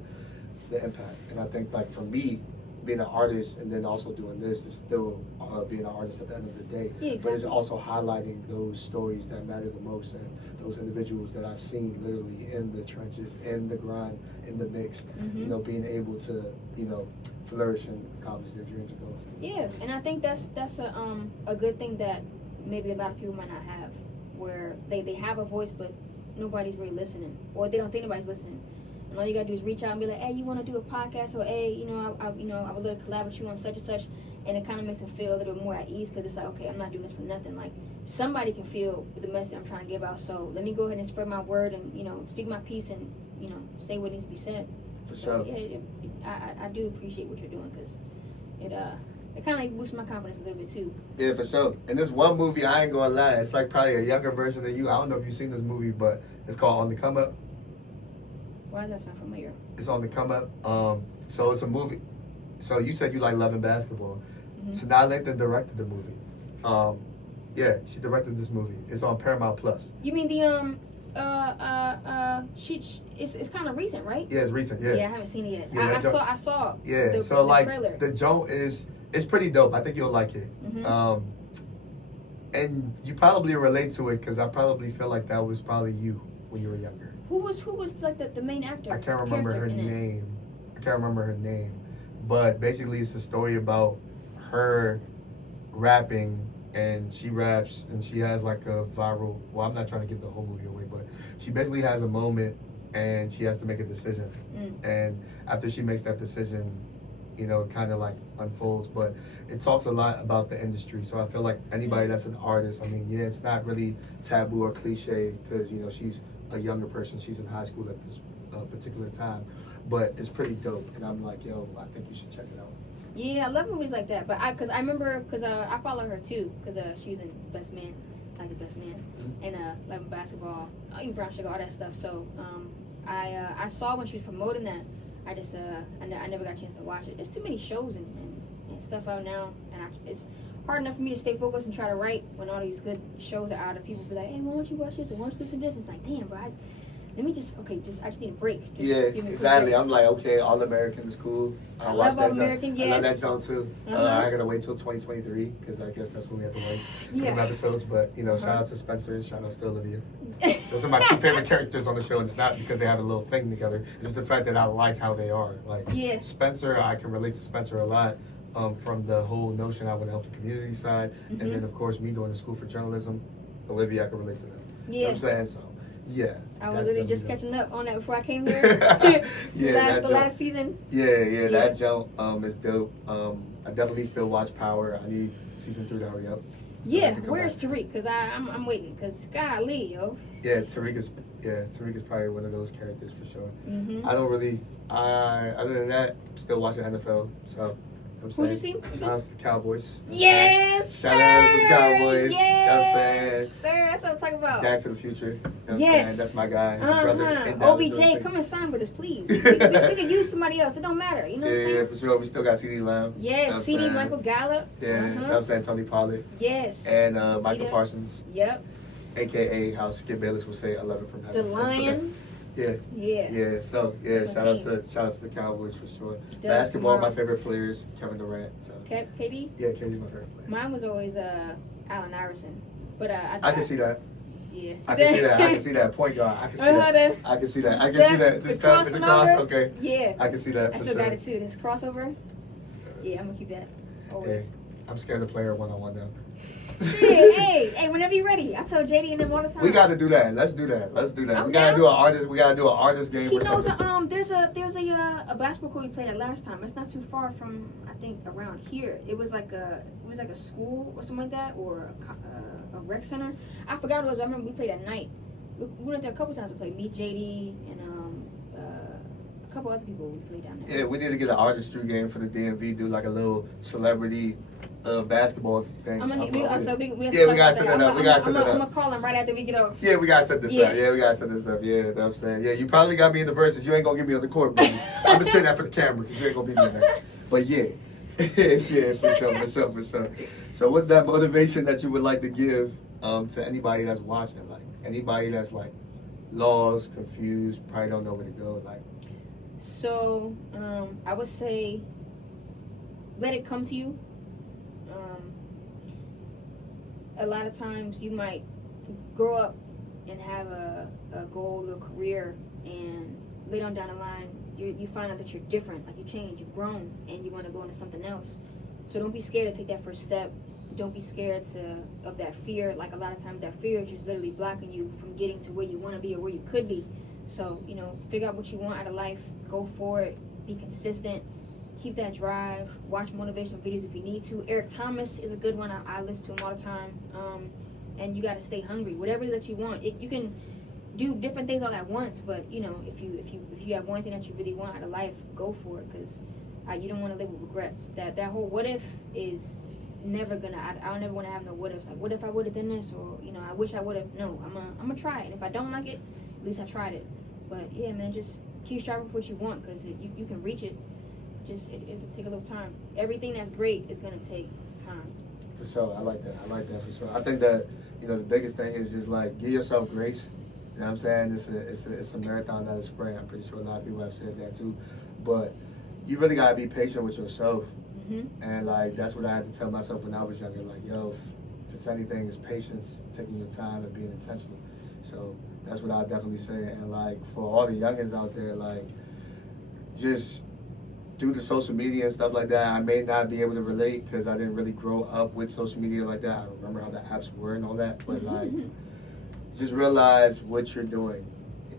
the impact. And I think, like, for me, being an artist and then also doing this is still being an artist at the end of the day. Yeah, exactly. But it's also highlighting those stories that matter the most, and those individuals that I've seen literally in the trenches, in the grind, in the mix, you know, being able to, you know, flourish and accomplish their dreams and goals. Yeah, and I think that's a good thing that maybe a lot of people might not have, where they have a voice but nobody's really listening, or they don't think nobody's listening. And all you gotta do is reach out and be like, hey, you want to do a podcast, or hey, you know, I would love to collab with you on such and such, and it kind of makes them feel a little more at ease, because it's like, okay, I'm not doing this for nothing. Like, somebody can feel the message I'm trying to give out, so let me go ahead and spread my word and, you know, speak my piece and, you know, say what needs to be said. For so, sure. Yeah, I do appreciate what you're doing, because it kind of boosts my confidence a little bit too. Yeah, for sure. And this one movie, I ain't gonna lie, it's like probably a younger version of you. I don't know if you've seen this movie, but it's called On the Come Up. Why does that sound familiar? It's On the Come Up. So it's a movie. So you said you like loving basketball. So now Lathan directed the movie. Yeah, she directed this movie. It's on Paramount Plus. You mean the it's kind of recent, right? Yeah, it's recent. Yeah. Yeah, I haven't seen it yet. Yeah, I saw. Yeah. The, so the like trailer. the joint it's pretty dope. I think you'll like it. And you probably relate to it because I probably feel like that was probably you when you were younger. Who was like the main actor? I can't remember her name. But basically it's a story about her rapping, and she raps and she has like a viral, well, I'm not trying to give the whole movie away, but she basically has a moment and she has to make a decision. And after she makes that decision, you know, it kind of like unfolds, but it talks a lot about the industry. So I feel like anybody that's an artist, I mean, yeah, it's not really taboo or cliche because, you know, she's a younger person. She's in high school at this particular time, but it's pretty dope. And I'm like, yo, I think you should check it out. Yeah, I love movies like that. But I follow her too, because she's in Best Man, like The Best Man, and Loving Basketball, even Brown Sugar, all that stuff. So I saw when she was promoting that. I just I never got a chance to watch it. There's too many shows and stuff out now, and it's hard enough for me to stay focused and try to write when all these good shows are out and people be like, hey, why don't you watch this, or why don't you listen to this? And it's like, damn, bro, I just need a break. Yeah, exactly. I'm like, okay, All American is cool. I love All American, yes. I love that film too. I gotta wait till 2023 because I guess that's when we have to wait for them episodes. But, you know, shout out to Spencer and shout out to Olivia. Those are my two favorite characters on the show, and it's not because they have a little thing together. It's just the fact that I like how they are. Like, Spencer, I can relate to Spencer a lot from the whole notion I want to help the community side. And then, of course, me going to school for journalism, Olivia, I can relate to them. Yeah. You know what I'm saying? So, yeah. I was really just catching up on that before I came here. The last season. Yeah, that jump is dope. I definitely still watch Power. I need season 3 to hurry up. So where's Tariq? Because I'm waiting. Because golly, yo. Yeah, Tariq is Yeah, Tariq is probably one of those characters for sure. Mm-hmm. I don't really. Other than that, still watching NFL. So. Who'd you see? Shout out to the Cowboys. Yes, Shout out to the Cowboys. Yes, you know what I'm saying? Sir, that's what I'm talking about. Back to the future. You know what Yes. I'm saying? That's my guy. His brother. In Dallas, OBJ, come and sign with us, please. we could use somebody else. It don't matter. You know what I'm saying? Yeah, for sure. We still got CD Lamb. Yes, you know CD Michael Gallup. Yeah, you know what I'm saying? Tony Pollard. Yes. And Michael Parsons. Yep. AKA how Skip Bayless would say, I love it from heaven. The Lion. Yeah. Yeah. Yeah. So yeah, That's shout my out to the Cowboys for sure. Doug Basketball, tomorrow. my favorite players, Kevin Durant. So KD? yeah, KD's my favorite player. Mine was always Allen Iverson. But I can see that. Yeah. I can see that. I can see that. Point guard. I can see that. I can see that. I can see that. The step and the cross. Okay. Yeah. I can see that I for still sure. got it too. This crossover. Yeah, I'm gonna keep that. Always. Hey, I'm scared to play her one-on-one though. hey, whenever you're ready. I tell JD and them all the time. We got to do that. Let's do that. I'm We gotta down. do an artist. We gotta do an artist game. He or knows something. there's a basketball court we played at last time. It's not too far from I think around here. It was like a school or something like that or a rec center. I forgot what it was. But I remember we played at night. We went there a couple times to play. Me, JD, and a couple other people we played down there. Yeah, we need to get an artistry game for the DMV. Do like a little celebrity basketball thing. We gotta set that up. We gotta set that I'm up. gonna call him right after we get off. Yeah, we gotta set this Yeah. up. Yeah, we gotta set this up. Yeah, you know what I'm saying. Yeah, you probably got me in the verses. You ain't gonna get me on the court, baby. I'm just saying that for the camera because you ain't gonna be me in there. But yeah, yeah, for sure. So, what's that motivation that you would like to give to anybody that's watching? Like anybody that's like lost, confused, probably don't know where to go. Like, so I would say let it come to you. A lot of times you might grow up and have a goal or career, and later on down the line you find out that you're different, like you change, you've grown, and you want to go into something else. So don't be scared to take that first step. Don't be scared of that fear. Like a lot of times that fear is just literally blocking you from getting to where you want to be or where you could be. So, figure out what you want out of life, go for it, be consistent. Keep that drive. Watch motivational videos if you need to. Eric Thomas is a good one. I listen to him all the time. And you got to stay hungry. Whatever it is that you want, you can do different things all at once. But if you have one thing that you really want out of life, go for it. Because you don't want to live with regrets. That whole what if is never gonna. I don't ever want to have no what ifs. Like what if I would have done this, or I wish I would have. No, I'm gonna try it. And if I don't like it, at least I tried it. But yeah, man, just keep striving for what you want because you can reach it. Just it'll take a little time. Everything that's great is gonna take time. for sure, I like that for sure. I think that the biggest thing is just like give yourself grace. You know what I'm saying? It's a marathon, not a sprint. I'm pretty sure a lot of people have said that too, but you really gotta be patient with yourself. Mm-hmm. And like that's what I had to tell myself when I was younger. Like, yo, if it's anything, it's patience, taking your time, and being intentional. So that's what I definitely say. And like for all the youngins out there, like just through the social media and stuff like that, I may not be able to relate because I didn't really grow up with social media like that. I remember how the apps were and all that, but like just realize what you're doing.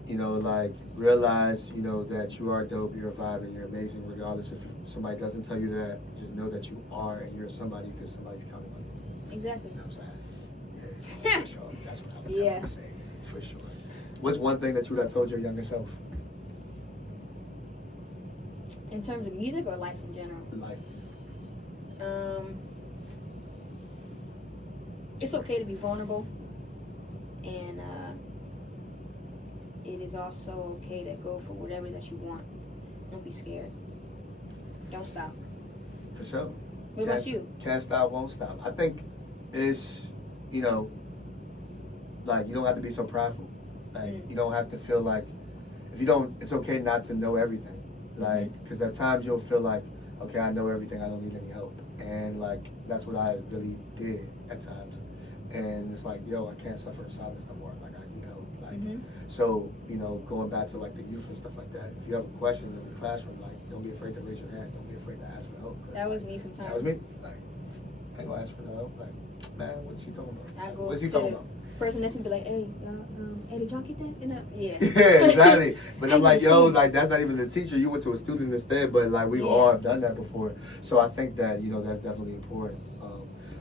Like realize, that you are dope, you're a vibe, and you're amazing regardless if somebody doesn't tell you that. Just know that you are and you're somebody because somebody's counting on you. Exactly. You know what I'm saying? Yeah, for sure. That's what I would definitely say, for sure. What's one thing that you would have told your younger self? In terms of music or life in general? Life. It's okay to be vulnerable, and it is also okay to go for whatever that you want. Don't be scared. Don't stop. For sure. What about you? Can't stop, won't stop. I think it's, like you don't have to be so prideful. Like you don't have to feel like, if you don't, it's okay not to know everything. Like, because at times you'll feel like, okay, I know everything, I don't need any help. And like, that's what I really did at times. And it's like, yo, I can't suffer in silence no more. Like, I need help. Like, so, going back to like the youth and stuff like that, if you have a question in the classroom, like, don't be afraid to raise your hand. Don't be afraid to ask for help. That was me sometimes. That was me. Like, I ain't gonna ask for no help. Like, man, what's he talking about? What's he talking about? Person that's gonna be like, hey, did y'all get that? Yeah. Yeah, exactly. But I'm like, yo, like that's not even the teacher. You went to a student instead. But like we all have done that before. So I think that that's definitely important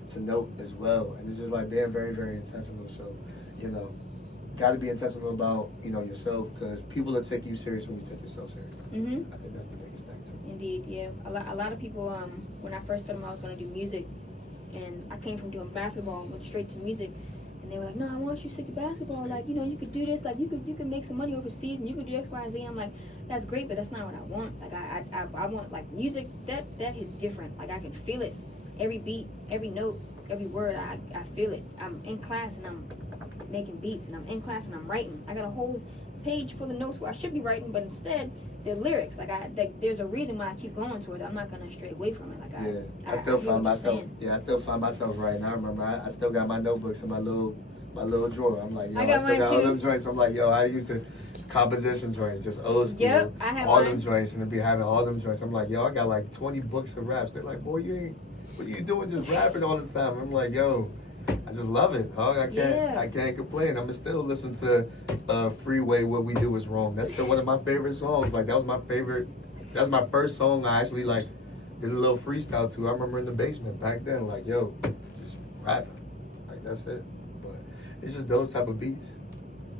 to note as well. And it's just like being very, very intentional. So got to be intentional about, you know, yourself, because people will take you serious when you take yourself serious. Mm-hmm. I think that's the biggest thing too. Indeed, yeah. A lot of people, when I first told them I was going to do music, and I came from doing basketball and went straight to music, and they were like, no, I want you to stick to basketball. Like, you know, you could do this. Like, you could make some money overseas, and you could do X, Y, Z. I'm like, that's great, but that's not what I want. Like, I want, like, music, that hits different. Like, I can feel it. Every beat, every note, every word, I feel it. I'm in class, and I'm making beats, and I'm in class, and I'm writing. I got a whole page full of notes where I should be writing, but instead, they're lyrics. Like, there's a reason why I keep going towards it. I'm not gonna stray away from it. Like, I still find myself. Yeah, I still find myself writing. I remember I still got my notebooks in my little drawer. I'm like, yo, I still got all them joints. I'm like, yo, I used to composition joints, just old school. Yep, I have all them joints, and to be having all them joints. I'm like, yo, I got like 20 books of raps. They're like, boy, what are you doing just rapping all the time? I'm like, yo, I just love it. Huh? I can't complain. I'm still listen to Freeway, What We Do Is Wrong. That's still one of my favorite songs. Like, that was my first song I actually like did a little freestyle to. I remember in the basement back then, like, yo, just rapping. Like, that's it. But it's just those type of beats.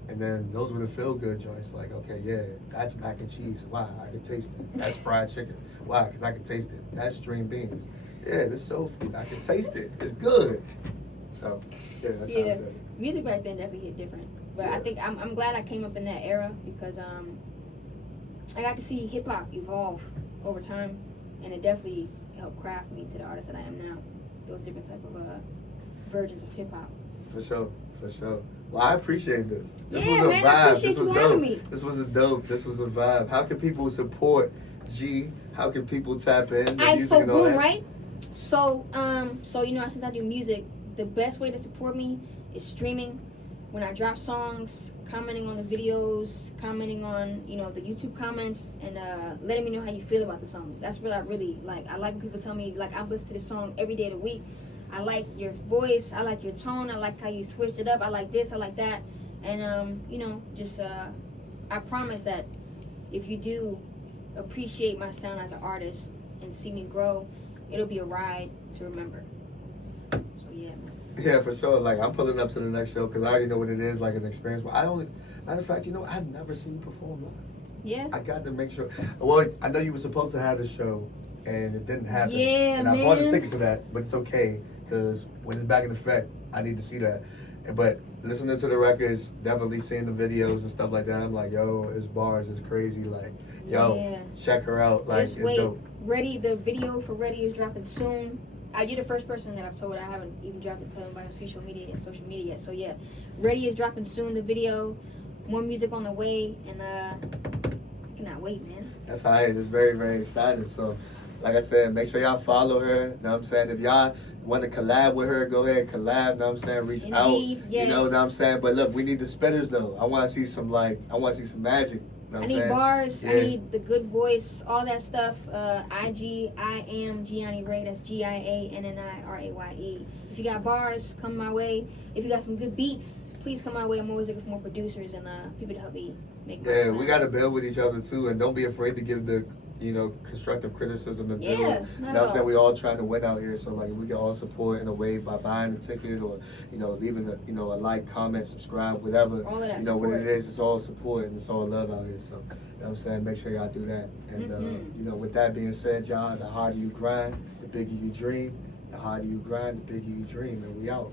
And then those were the feel-good joints. Like, okay, yeah, that's mac and cheese. Why? I can taste it. That's fried chicken. Why? Because I can taste it. That's string beans. Yeah, this soul food. I can taste it. It's good. So, yeah, that's how I did it. Music back then definitely hit different. But I think I'm glad I came up in that era, because I got to see hip-hop evolve over time, and it definitely helped craft me to the artist that I am now. Those different type of versions of hip-hop. For sure. Well, I appreciate this. This was a man, vibe. I appreciate This was you dope. having me. This was a vibe. How can people support G? How can people tap in? Right? So, you know, since I do music, the best way to support me is streaming. When I drop songs, commenting on the videos, commenting on, you know, the YouTube comments, and letting me know how you feel about the songs. That's what I really like. I like when people tell me, like, I listen to the song every day of the week. I like your voice. I like your tone. I like how you switched it up. I like this. I like that. And, you know, just I promise that if you do appreciate my sound as an artist and see me grow, it'll be a ride to remember. So, yeah, man. Yeah, for sure. Like, I'm pulling up to the next show because I already know what it is, like an experience. But matter of fact, you know, I've never seen you perform live. Yeah. I got to make sure. Well, I know you were supposed to have a show, and it didn't happen. Yeah, and man. I bought a ticket to that, but it's okay because when it's back in effect, I need to see that. But listening to the records, definitely seeing the videos and stuff like that, I'm like, yo, it's bars, it's crazy. Like, yo, check her out. Like, just it's wait. dope. The video for Ready is dropping soon. You're the first person that I've told. I haven't even dropped it to anybody on social media yet. So yeah, Ready is dropping soon. The video, more music on the way, and I cannot wait, man. That's all right. It's very, very exciting. So, like I said, make sure y'all follow her. Know what I'm saying? If y'all want to collab with her, go ahead, collab. Know what I'm saying? Reach out. Yes. You know what I'm saying? But look, we need the spitters though. I want to see some magic. Know what I need saying? bars. Yeah. I need the good voice. All that stuff. I am Gianni Raye. That's GIANNIRAYE. If you got bars, come my way. If you got some good beats, please come my way. I'm always looking for more producers and people to help me make. Yeah, we got to build with each other too, and don't be afraid to give the constructive criticism and build. Yeah, you know what I'm saying? We all trying to win out here, so like we can all support in a way by buying a ticket or leaving a like, comment, subscribe, whatever. All of that what support. it is. It's all support and it's all love out here. So you know what I'm saying? Make sure y'all do that. And with that being said, y'all, the harder you grind, the bigger you dream. The harder you grind, the bigger you dream. And we out.